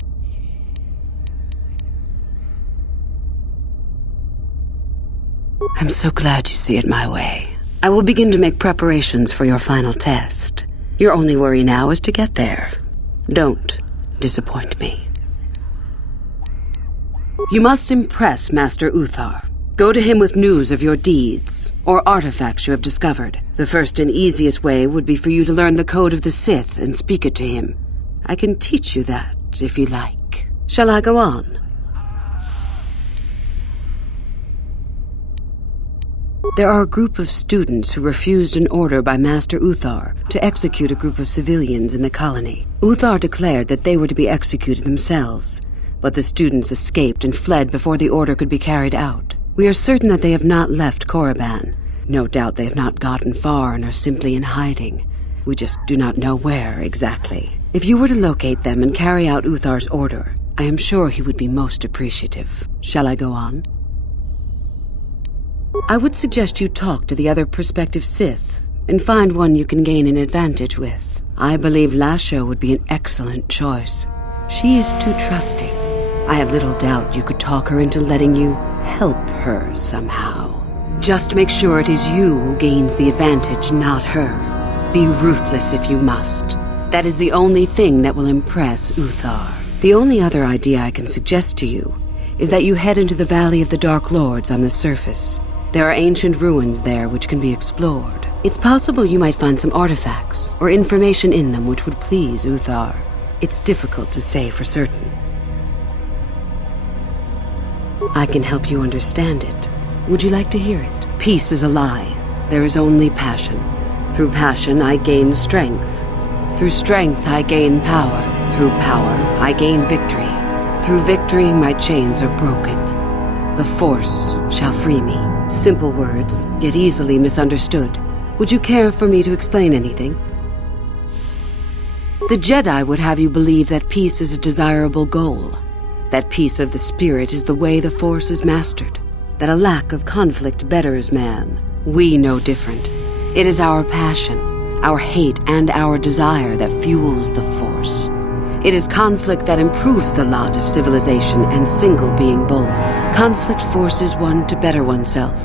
I'm so glad you see it my way. I will begin to make preparations for your final test. Your only worry now is to get there. Don't disappoint me. You must impress Master Uthar. Go to him with news of your deeds, or artifacts you have discovered. The first and easiest way would be for you to learn the code of the Sith and speak it to him. I can teach you that, if you like. Shall I go on? There are a group of students who refused an order by Master Uthar to execute a group of civilians in the colony. Uthar declared that they were to be executed themselves, but the students escaped and fled before the order could be carried out. We are certain that they have not left KORRIBAN. No doubt they have not gotten far and are simply in hiding. We just do not know where exactly. If you were to locate them and carry out Uthar's order, I am sure he would be most appreciative. Shall I go on? I would suggest you talk to the other prospective Sith and find one you can gain an advantage with. I believe Lasho would be an excellent choice. She is too trusting. I have little doubt you could talk her into letting you help her somehow. Just make sure it is you who gains the advantage, not her. Be ruthless if you must. That is the only thing that will impress Uthar. The only other idea I can suggest to you is that you head into the Valley of the Dark Lords on the surface. There are ancient ruins there which can be explored. It's possible you might find some artifacts or information in them which would please Uthar. It's difficult to say for certain. I can help you understand it. Would you like to hear it? Peace is a lie. There is only passion. Through passion, I gain strength. Through strength, I gain power. Through power, I gain victory. Through victory, my chains are broken. The Force shall free me. Simple words, yet easily misunderstood. Would you care for me to explain anything? The Jedi would have you believe that peace is a desirable goal. That peace of the spirit is the way the Force is mastered. That a lack of conflict betters man. We know different. It is our passion, our hate, and our desire that fuels the Force. It is conflict that improves the lot of civilization and single being both. Conflict forces one to better oneself.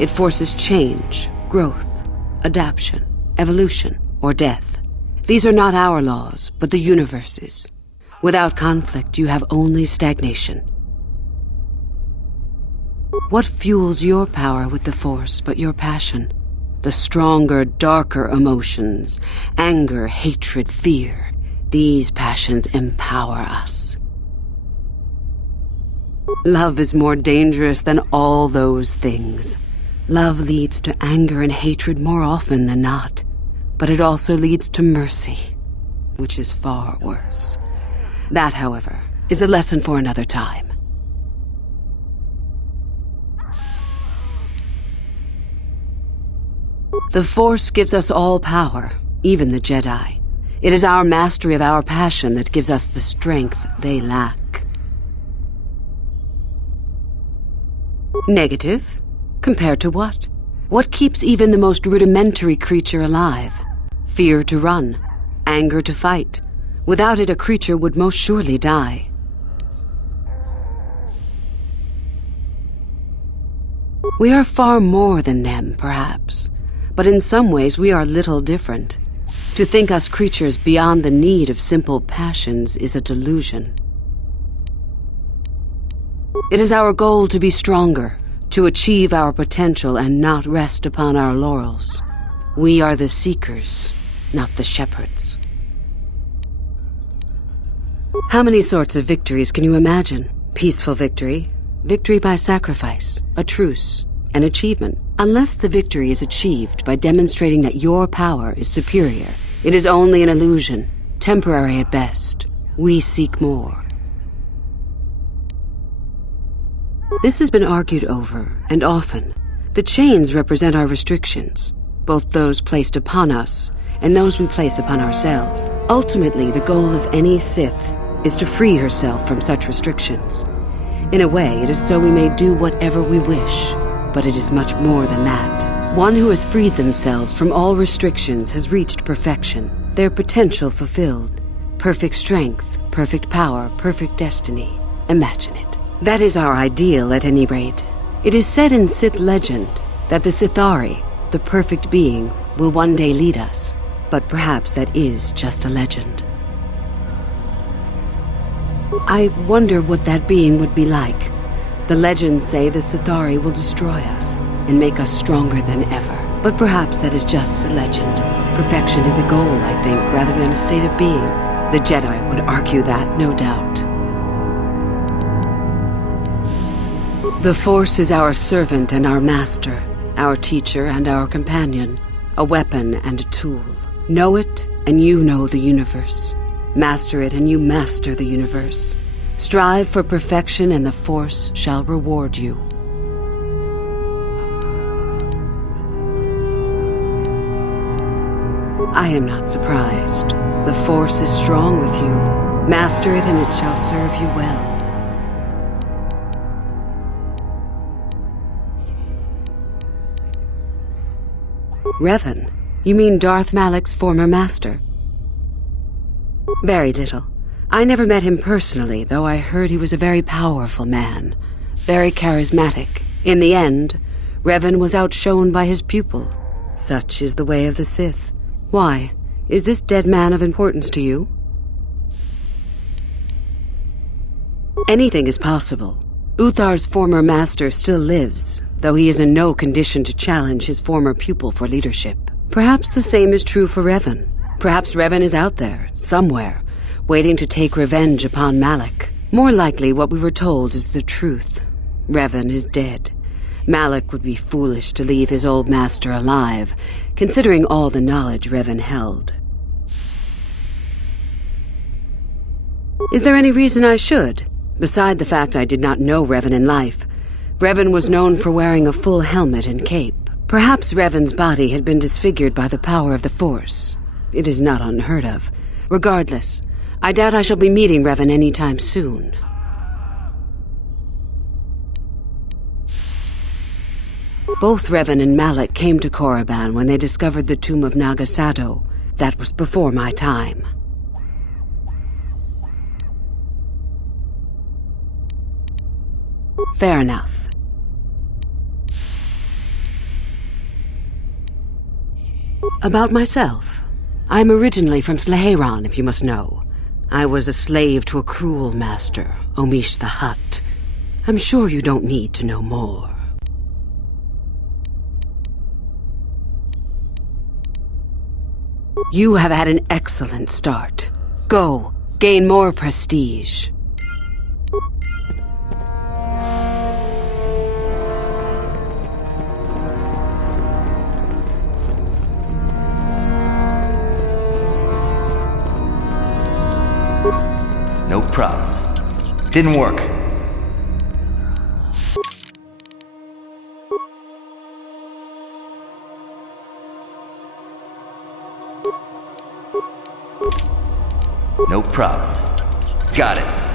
It forces change, growth, adaptation, evolution, or death. These are not our laws, but the universe's. Without conflict, you have only stagnation. What fuels your power with the Force but your passion? The stronger, darker emotions, anger, hatred, fear. These passions empower us. Love is more dangerous than all those things. Love leads to anger and hatred more often than not, but it also leads to mercy, which is far worse. That, however, is a lesson for another time. The Force gives us all power, even the Jedi. It is our mastery of our passion that gives us the strength they lack. Negative? Compared to what? What keeps even the most rudimentary creature alive? Fear to run, anger to fight. Without it, a creature would most surely die. We are far more than them, perhaps, but in some ways we are little different. To think us creatures beyond the need of simple passions is a delusion. It is our goal to be stronger, to achieve our potential and not rest upon our laurels. We are the seekers, not the shepherds. How many sorts of victories can you imagine? Peaceful victory, victory by sacrifice, a truce, an achievement. Unless the victory is achieved by demonstrating that your power is superior, it is only an illusion, temporary at best. We seek more. This has been argued over, and often. The chains represent our restrictions, both those placed upon us and those we place upon ourselves. Ultimately, the goal of any Sith is to free herself from such restrictions. In a way, it is so we may do whatever we wish, but it is much more than that. One who has freed themselves from all restrictions has reached perfection, their potential fulfilled. Perfect strength, perfect power, perfect destiny. Imagine it. That is our ideal, at any rate. It is said in Sith legend that the Sithari, the perfect being, will one day lead us. But perhaps that is just a legend. I wonder what that being would be like. The legends say the Sithari will destroy us and make us stronger than ever. But perhaps that is just a legend. Perfection is a goal, I think, rather than a state of being. The Jedi would argue that, no doubt. The Force is our servant and our master, our teacher and our companion, a weapon and a tool. Know it, and you know the universe. Master it, and you master the universe. Strive for perfection, and the Force shall reward you. I am not surprised. The Force is strong with you. Master it, and it shall serve you well. Revan? You mean Darth Malak's former master? Very little. I never met him personally, though I heard he was a very powerful man. Very charismatic. In the end, Revan was outshone by his pupil. Such is the way of the Sith. Why? Is this dead man of importance to you? Anything is possible. Uthar's former master still lives, though he is in no condition to challenge his former pupil for leadership. Perhaps the same is true for Revan. Perhaps Revan is out there, somewhere, waiting to take revenge upon Malak. More likely, what we were told is the truth. Revan is dead. Malak would be foolish to leave his old master alive, considering all the knowledge Revan held. Is there any reason I should? Beside the fact I did not know Revan in life, Revan was known for wearing a full helmet and cape. Perhaps Revan's body had been disfigured by the power of the Force. It is not unheard of. Regardless, I doubt I shall be meeting Revan anytime soon. Both Revan and Malak came to KORRIBAN when they discovered the tomb of Nagasado. That was before my time. Fair enough. About myself. I am originally from Sleheyron, if you must know. I was a slave to a cruel master, Omish the Hutt. I'm sure you don't need to know more. You have had an excellent start. Go, gain more prestige. No problem. Didn't work. No problem. Got it.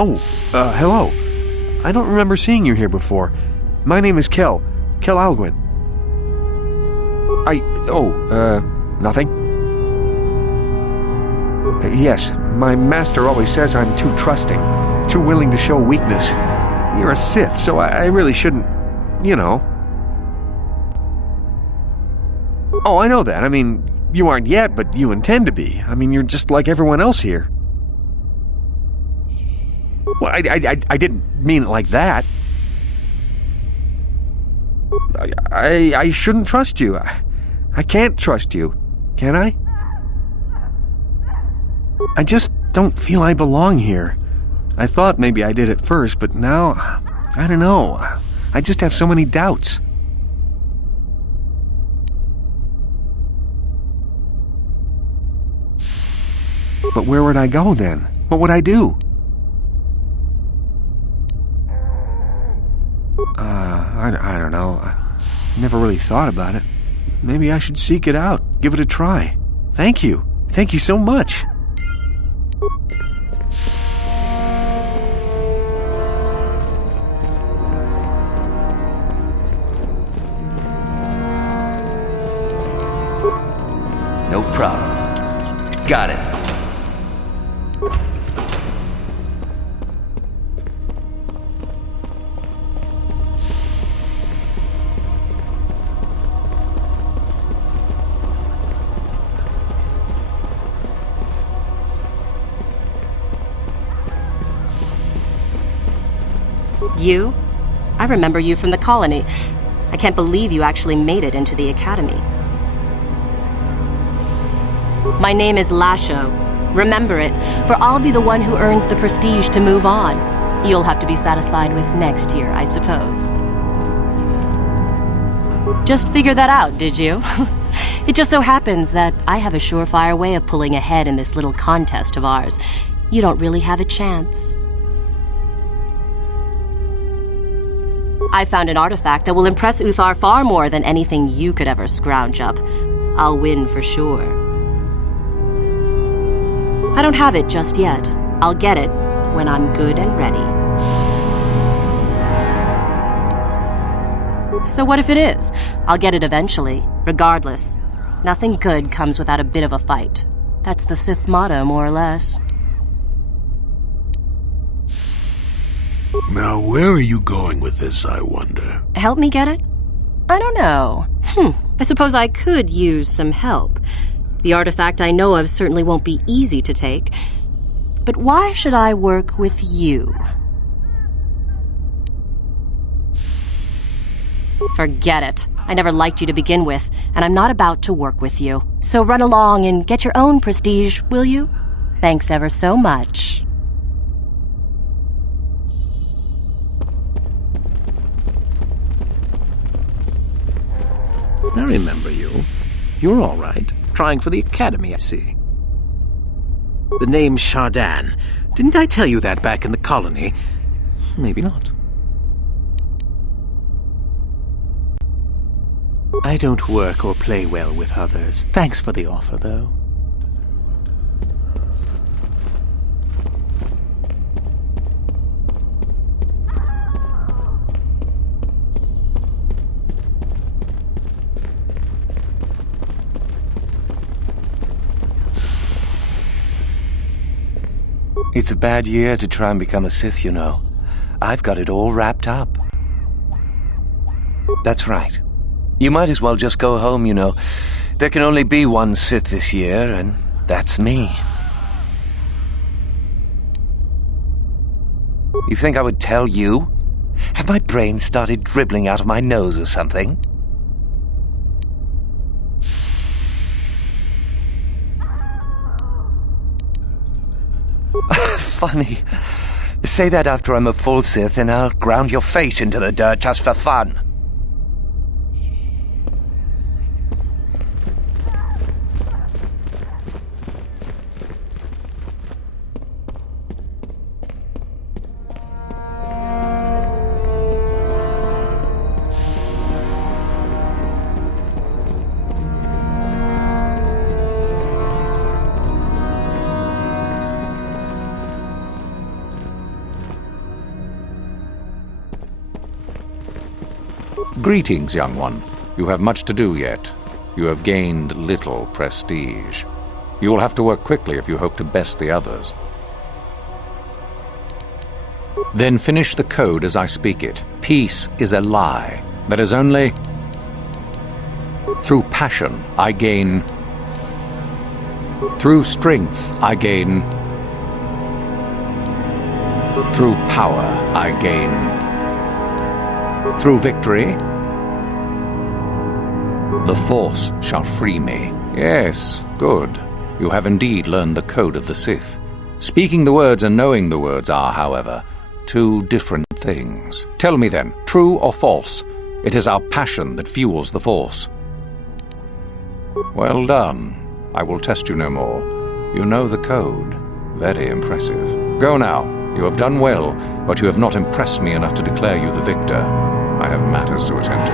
Oh, hello. I don't remember seeing you here before. My name is Kel Alguin. Nothing. Yes, my master always says I'm too trusting, too willing to show weakness. You're a Sith, so I really shouldn't, you know. Oh, I know that. I mean, you aren't yet, but you intend to be. I mean, you're just like everyone else here. Well, I didn't mean it like that. I shouldn't trust you. I can't trust you, can I? I just don't feel I belong here. I thought maybe I did at first, but now, I don't know. I just have so many doubts. But where would I go then? What would I do? I don't know. I never really thought about it. Maybe I should seek it out, give it a try. Thank you. Thank you so much. No problem. Got it. You? I remember you from the colony. I can't believe you actually made it into the academy. My name is Lasho. Remember it, for I'll be the one who earns the prestige to move on. You'll have to be satisfied with next year, I suppose. Just figured that out, did you? It just so happens that I have a surefire way of pulling ahead in this little contest of ours. You don't really have a chance. I found an artifact that will impress Uthar far more than anything you could ever scrounge up. I'll win for sure. I don't have it just yet. I'll get it when I'm good and ready. So what if it is? I'll get it eventually, regardless. Nothing good comes without a bit of a fight. That's the Sith motto, more or less. Now, where are you going with this, I wonder? Help me get it? I don't know. I suppose I could use some help. The artifact I know of certainly won't be easy to take. But why should I work with you? Forget it. I never liked you to begin with, and I'm not about to work with you. So run along and get your own prestige, will you? Thanks ever so much. I remember you. You're all right. Trying for the academy, I see. The name's Shardan. Didn't I tell you that back in the colony? Maybe not. I don't work or play well with others. Thanks for the offer, though. It's a bad year to try and become a Sith, you know. I've got it all wrapped up. That's right. You might as well just go home, you know. There can only be one Sith this year, and that's me. You think I would tell you? Have my brain started dribbling out of my nose or something? Funny. Say that after I'm a full Sith and I'll ground your face into the dirt just for fun. Greetings, young one. You have much to do yet. You have gained little prestige. You will have to work quickly if you hope to best the others. Then finish the code as I speak it. Peace is a lie. That is only... Through passion, I gain... Through strength, I gain... Through power, I gain... Through victory, the Force shall free me. Yes, good. You have indeed learned the code of the Sith. Speaking the words and knowing the words are, however, two different things. Tell me then, true or false? It is our passion that fuels the Force. Well done. I will test you no more. You know the code. Very impressive. Go now. You have done well, but you have not impressed me enough to declare you the victor. I have matters to attend to.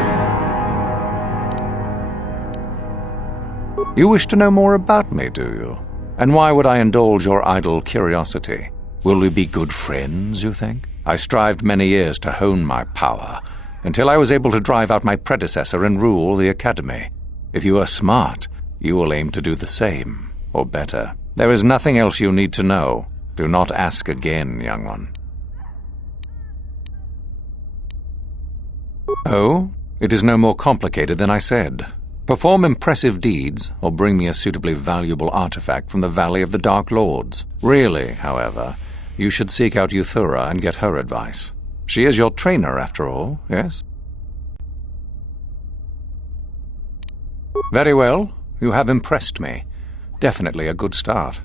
You wish to know more about me, do you? And why would I indulge your idle curiosity? Will we be good friends, you think? I strived many years to hone my power, until I was able to drive out my predecessor and rule the Academy. If you are smart, you will aim to do the same, or better. There is nothing else you need to know. Do not ask again, young one. Oh, it is no more complicated than I said. Perform impressive deeds, or bring me a suitably valuable artifact from the Valley of the Dark Lords. Really, however, you should seek out Euthura and get her advice. She is your trainer, after all, yes? Very well. You have impressed me. Definitely a good start.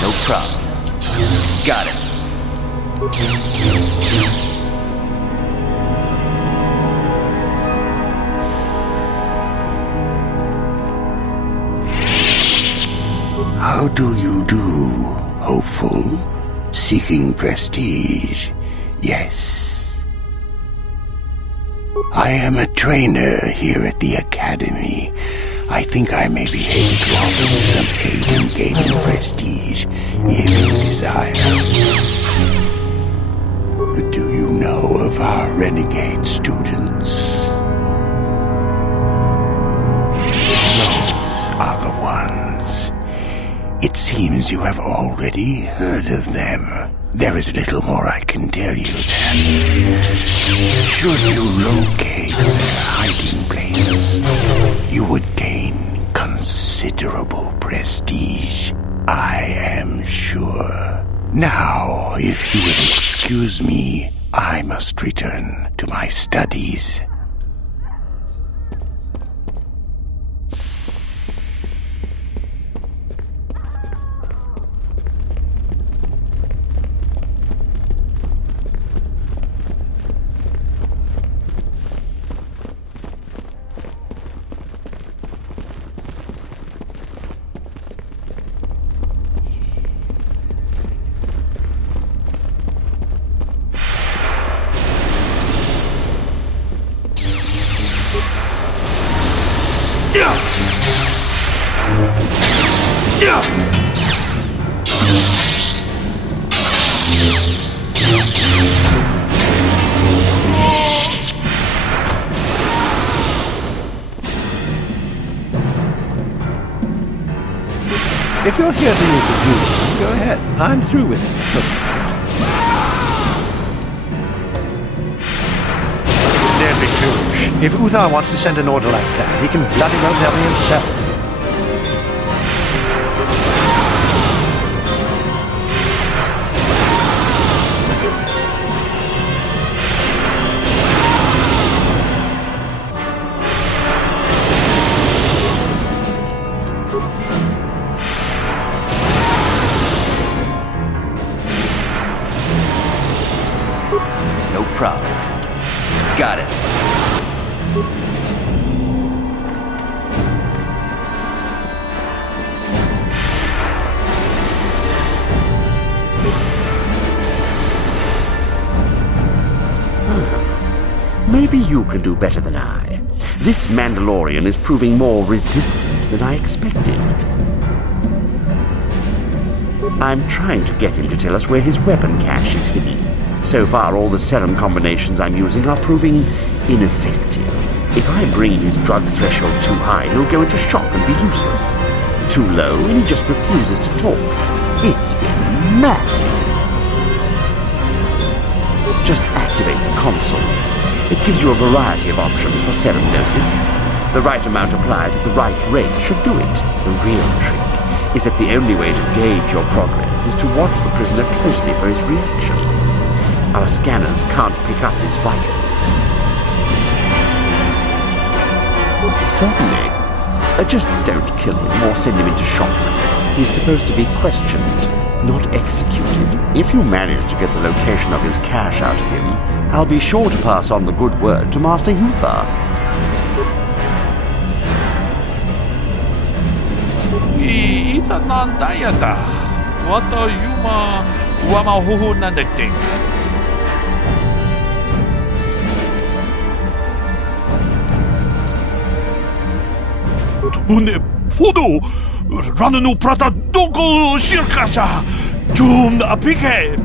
No problem. Got it. How do you do, hopeful? Seeking prestige, yes. I am a trainer here at the Academy. I think I may be able to offer you some aid in gaining prestige, if you desire. Do you know of our renegade students? Those are the ones. It seems you have already heard of them. There is little more I can tell you then. Should you locate their hiding place, you would gain considerable prestige, I am sure. Now, if you would excuse me, I must return to my studies. If you're here to use the duel, go ahead. I'm through with it. Don't be foolish. If Uthar wants to send an order like that, he can bloody well tell me himself. maybe you can do better than I. This Mandalorian is proving more resistant than I expected. I'm trying to get him to tell us where his weapon cache is hidden. So far, all the serum combinations I'm using are proving ineffective. If I bring his drug threshold too high, he'll go into shock and be useless. Too low, and he just refuses to talk. It's been mad. Just activate the console. It gives you a variety of options for serum dosage. The right amount applied at the right rate should do it. The real trick is that the only way to gauge your progress is to watch the prisoner closely for his reaction. Our scanners can't pick up his vitals. Certainly. Just don't kill him or send him into shock. He's supposed to be questioned, not executed. If you manage to get the location of his cache out of him, I'll be sure to pass on the good word to Master Yuthar. Itanan dayata. What are you wama huhu nandete? Une podo ranunu prata doko shirkasha jum apike.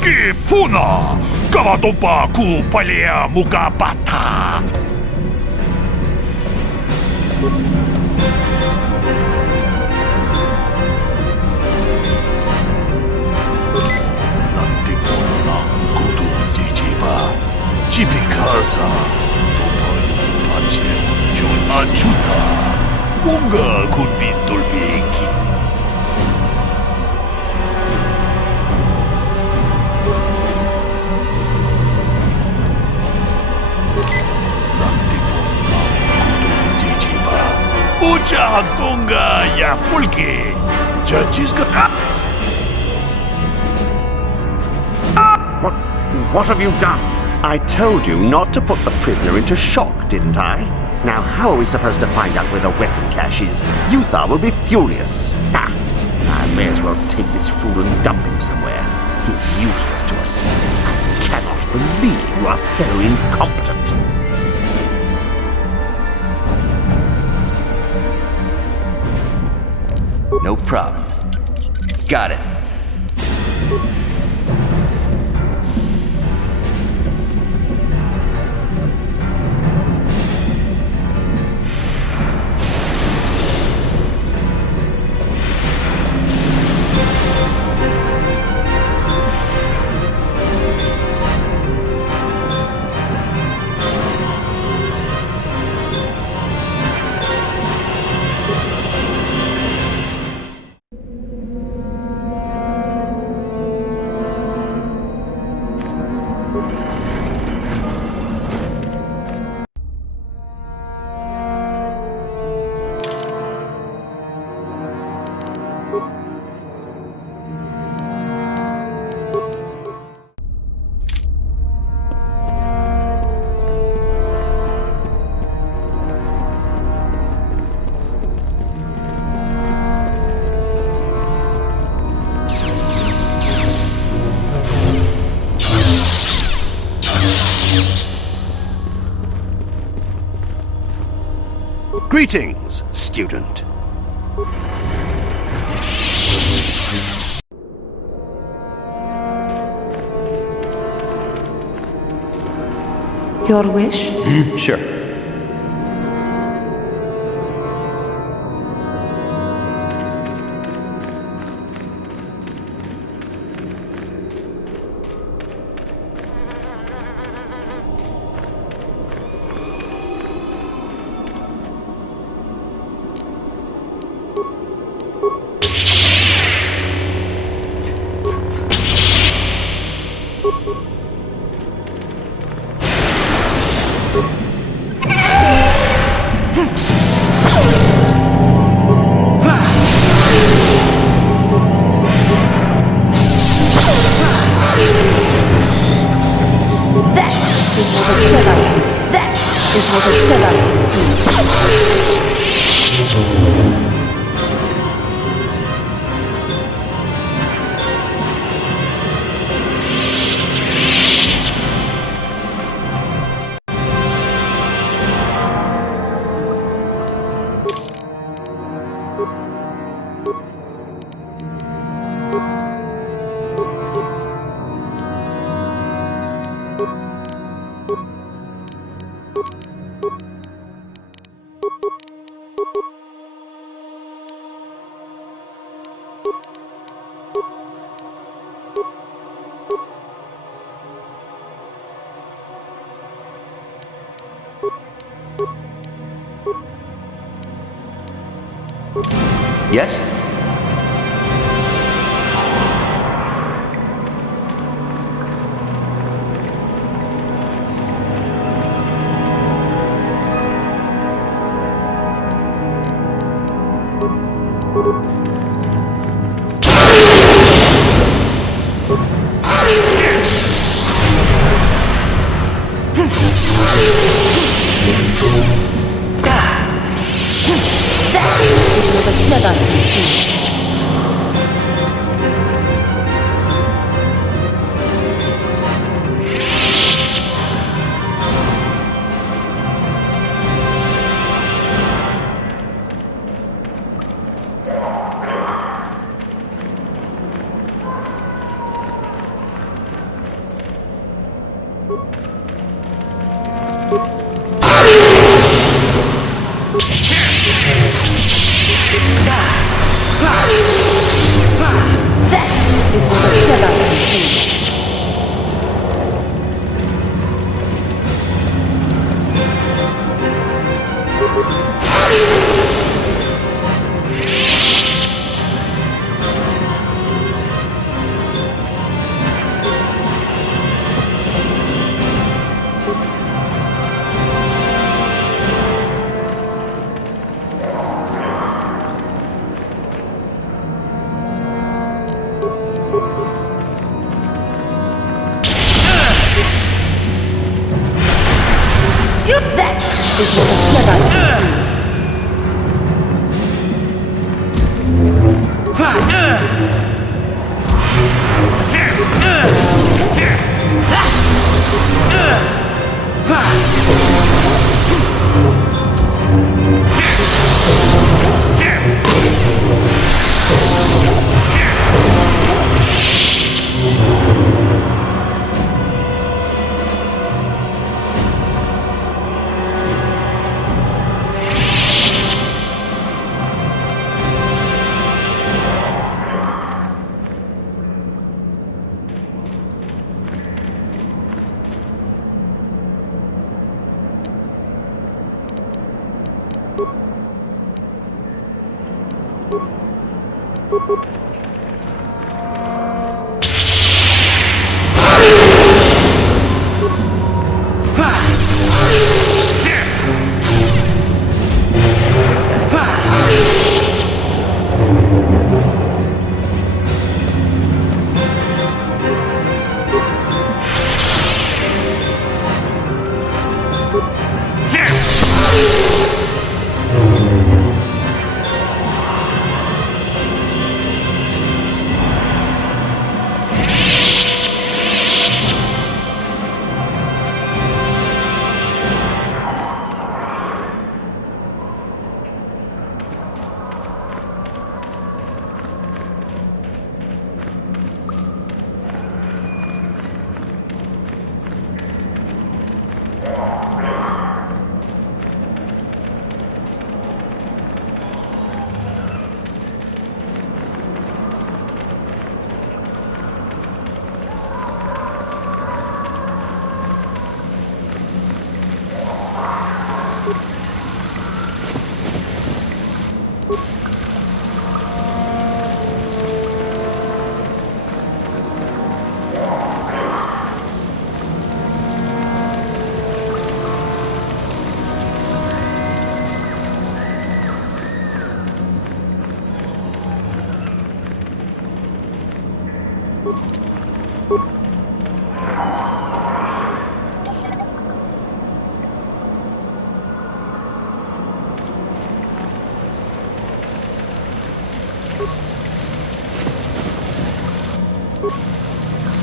Ki puna kavadopa ku palia mukapata. Nantipona kudu jijiba jibikaza topayu pache jon achuta bunga kunbis dolbeki. Nantipona kudu jijiba ucha tonga ya fulke chachiska. What have you done? I told you not to put the prisoner into shock, didn't I? Now how are we supposed to find out where the weapon cache is? Yuthar will be furious. I may as well take this fool and dump him somewhere. He's useless to us. I cannot believe you are so incompetent. No problem. Got it. Greetings, student. Your wish? Sure. Yes?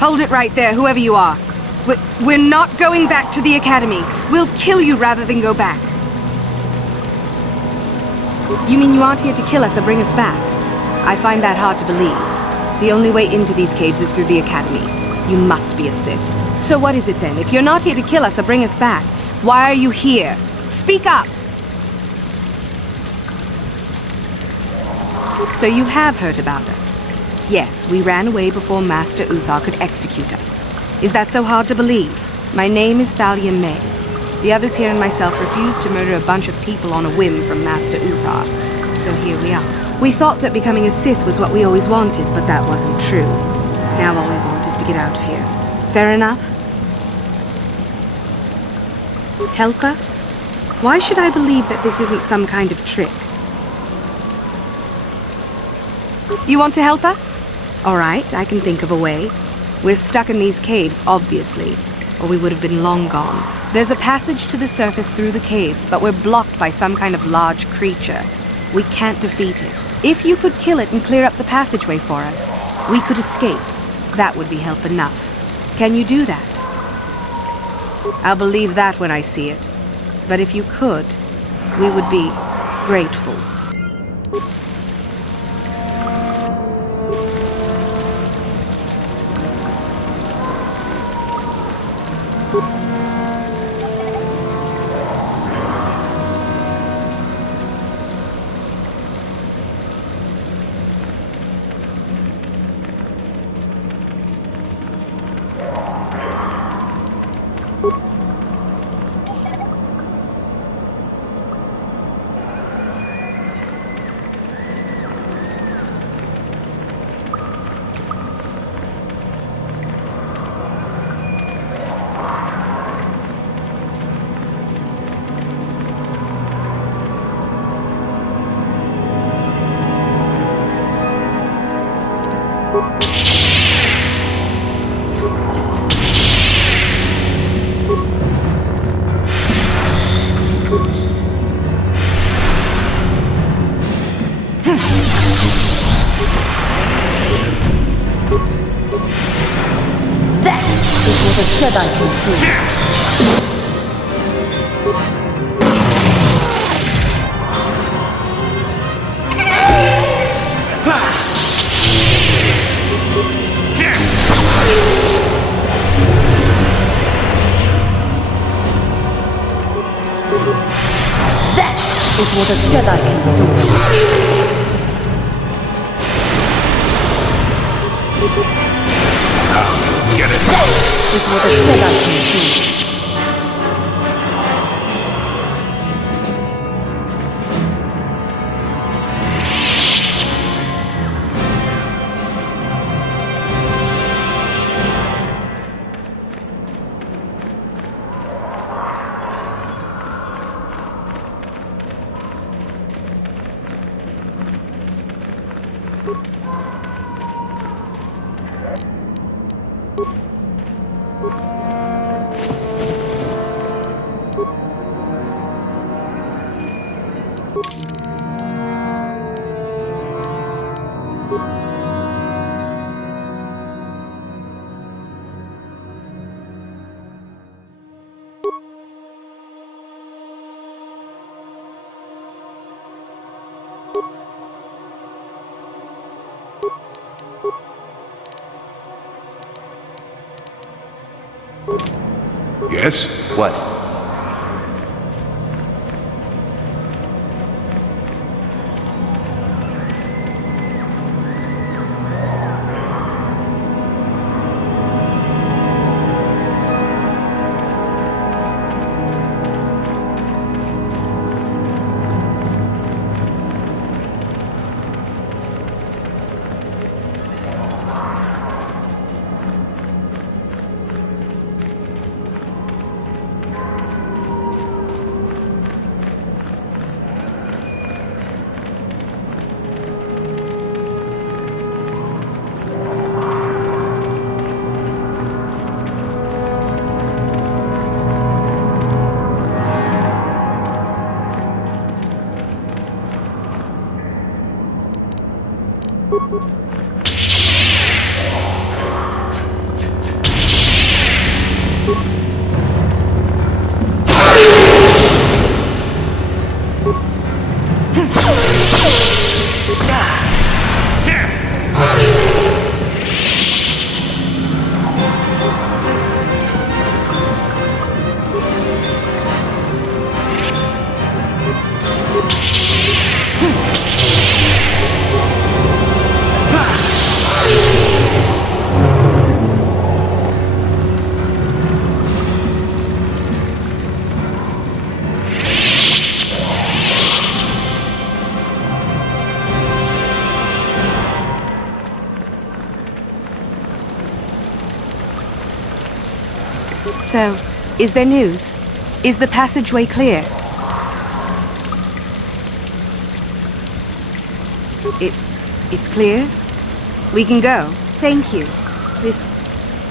Hold it right there, whoever you are. We're not going back to the Academy. We'll kill you rather than go back. You mean you aren't here to kill us or bring us back? I find that hard to believe. The only way into these caves is through the Academy. You must be a Sith. So what is it then? If you're not here to kill us or bring us back, why are you here? Speak up! So you have heard about us? Yes, we ran away before Master Uthar could execute us. Is that so hard to believe? My name is Thalia May. The others here and myself refused to murder a bunch of people on a whim from Master Uthar. So here we are. We thought that becoming a Sith was what we always wanted, but that wasn't true. Now all we want is to get out of here. Fair enough? Help us? Why should I believe that this isn't some kind of trick? You want to help us? All right, I can think of a way. We're stuck in these caves, obviously, or we would have been long gone. There's a passage to the surface through the caves, but we're blocked by some kind of large creature. We can't defeat it. If you could kill it and clear up the passageway for us, we could escape. That would be help enough. Can you do that? I'll believe that when I see it. But if you could, we would be grateful. Jedi can do. That is what a Jedi can do. Get it. That is what a Jedi can do. Yes? What? So, is there news? Is the passageway clear? It's clear? We can go. Thank you.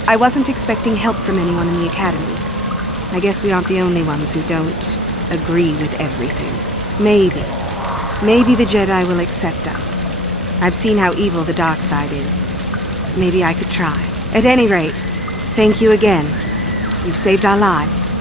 I wasn't expecting help from anyone in the Academy. I guess we aren't the only ones who don't agree with everything. Maybe the Jedi will accept us. I've seen how evil the dark side is. Maybe I could try. At any rate, thank you again. You've saved our lives.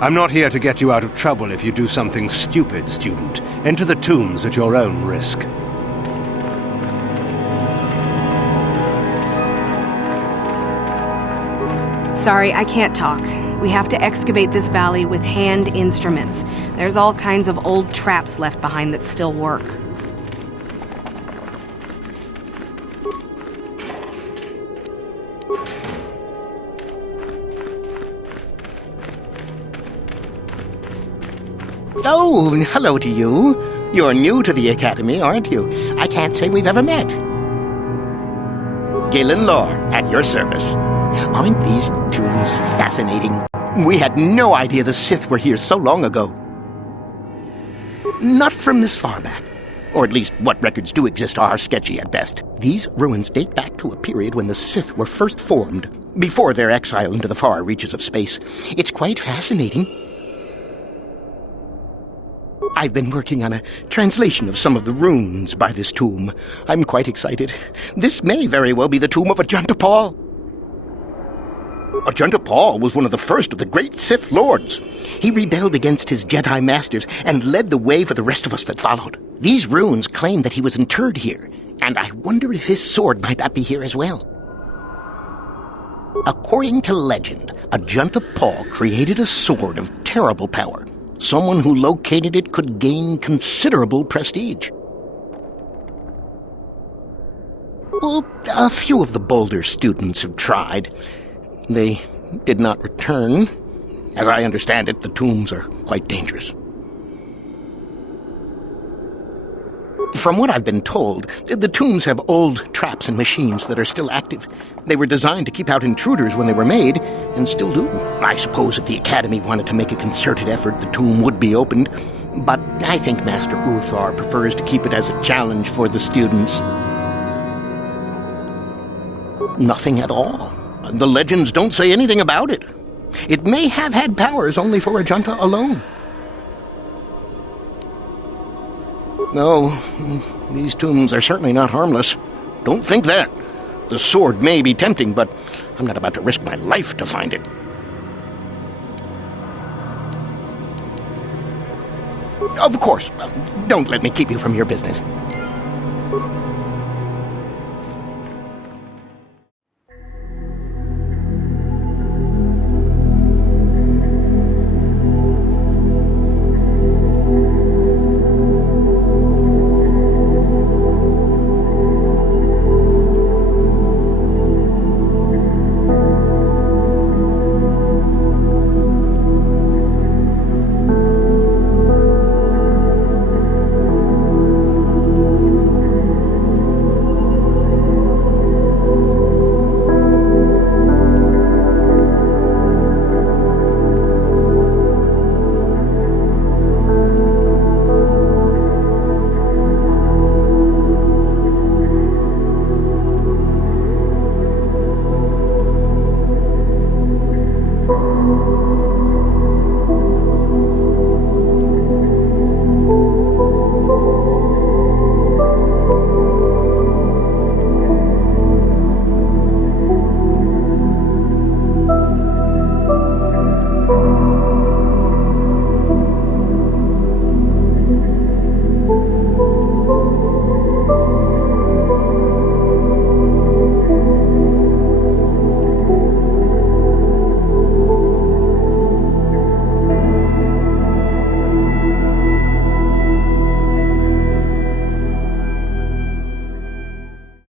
I'm not here to get you out of trouble if you do something stupid, student. Enter the tombs at your own risk. Sorry, I can't talk. We have to excavate this valley with hand instruments. There's all kinds of old traps left behind that still work. Oh, hello to you. You're new to the Academy, aren't you? I can't say we've ever met. Galen Lore, at your service. Aren't these tombs fascinating? We had no idea the Sith were here so long ago. Not from this far back. Or at least what records do exist are sketchy at best. These ruins date back to a period when the Sith were first formed, before their exile into the far reaches of space. It's quite fascinating. I've been working on a translation of some of the runes by this tomb. I'm quite excited. This may very well be the tomb of Ajunta Pall. Ajunta Pall was one of the first of the great Sith Lords. He rebelled against his Jedi masters and led the way for the rest of us that followed. These runes claim that he was interred here, and I wonder if his sword might not be here as well. According to legend, Ajunta Pall created a sword of terrible power. Someone who located it could gain considerable prestige. Well, a few of the bolder students have tried. They did not return. As I understand it, the tombs are quite dangerous. From what I've been told, the tombs have old traps and machines that are still active. They were designed to keep out intruders when they were made, and still do. I suppose if the Academy wanted to make a concerted effort, the tomb would be opened. But I think Master Uthar prefers to keep it as a challenge for the students. Nothing at all. The legends don't say anything about it. It may have had powers only for Ajunta alone. No, these tombs are certainly not harmless. Don't think that. The sword may be tempting, but I'm not about to risk my life to find it. Of course, don't let me keep you from your business.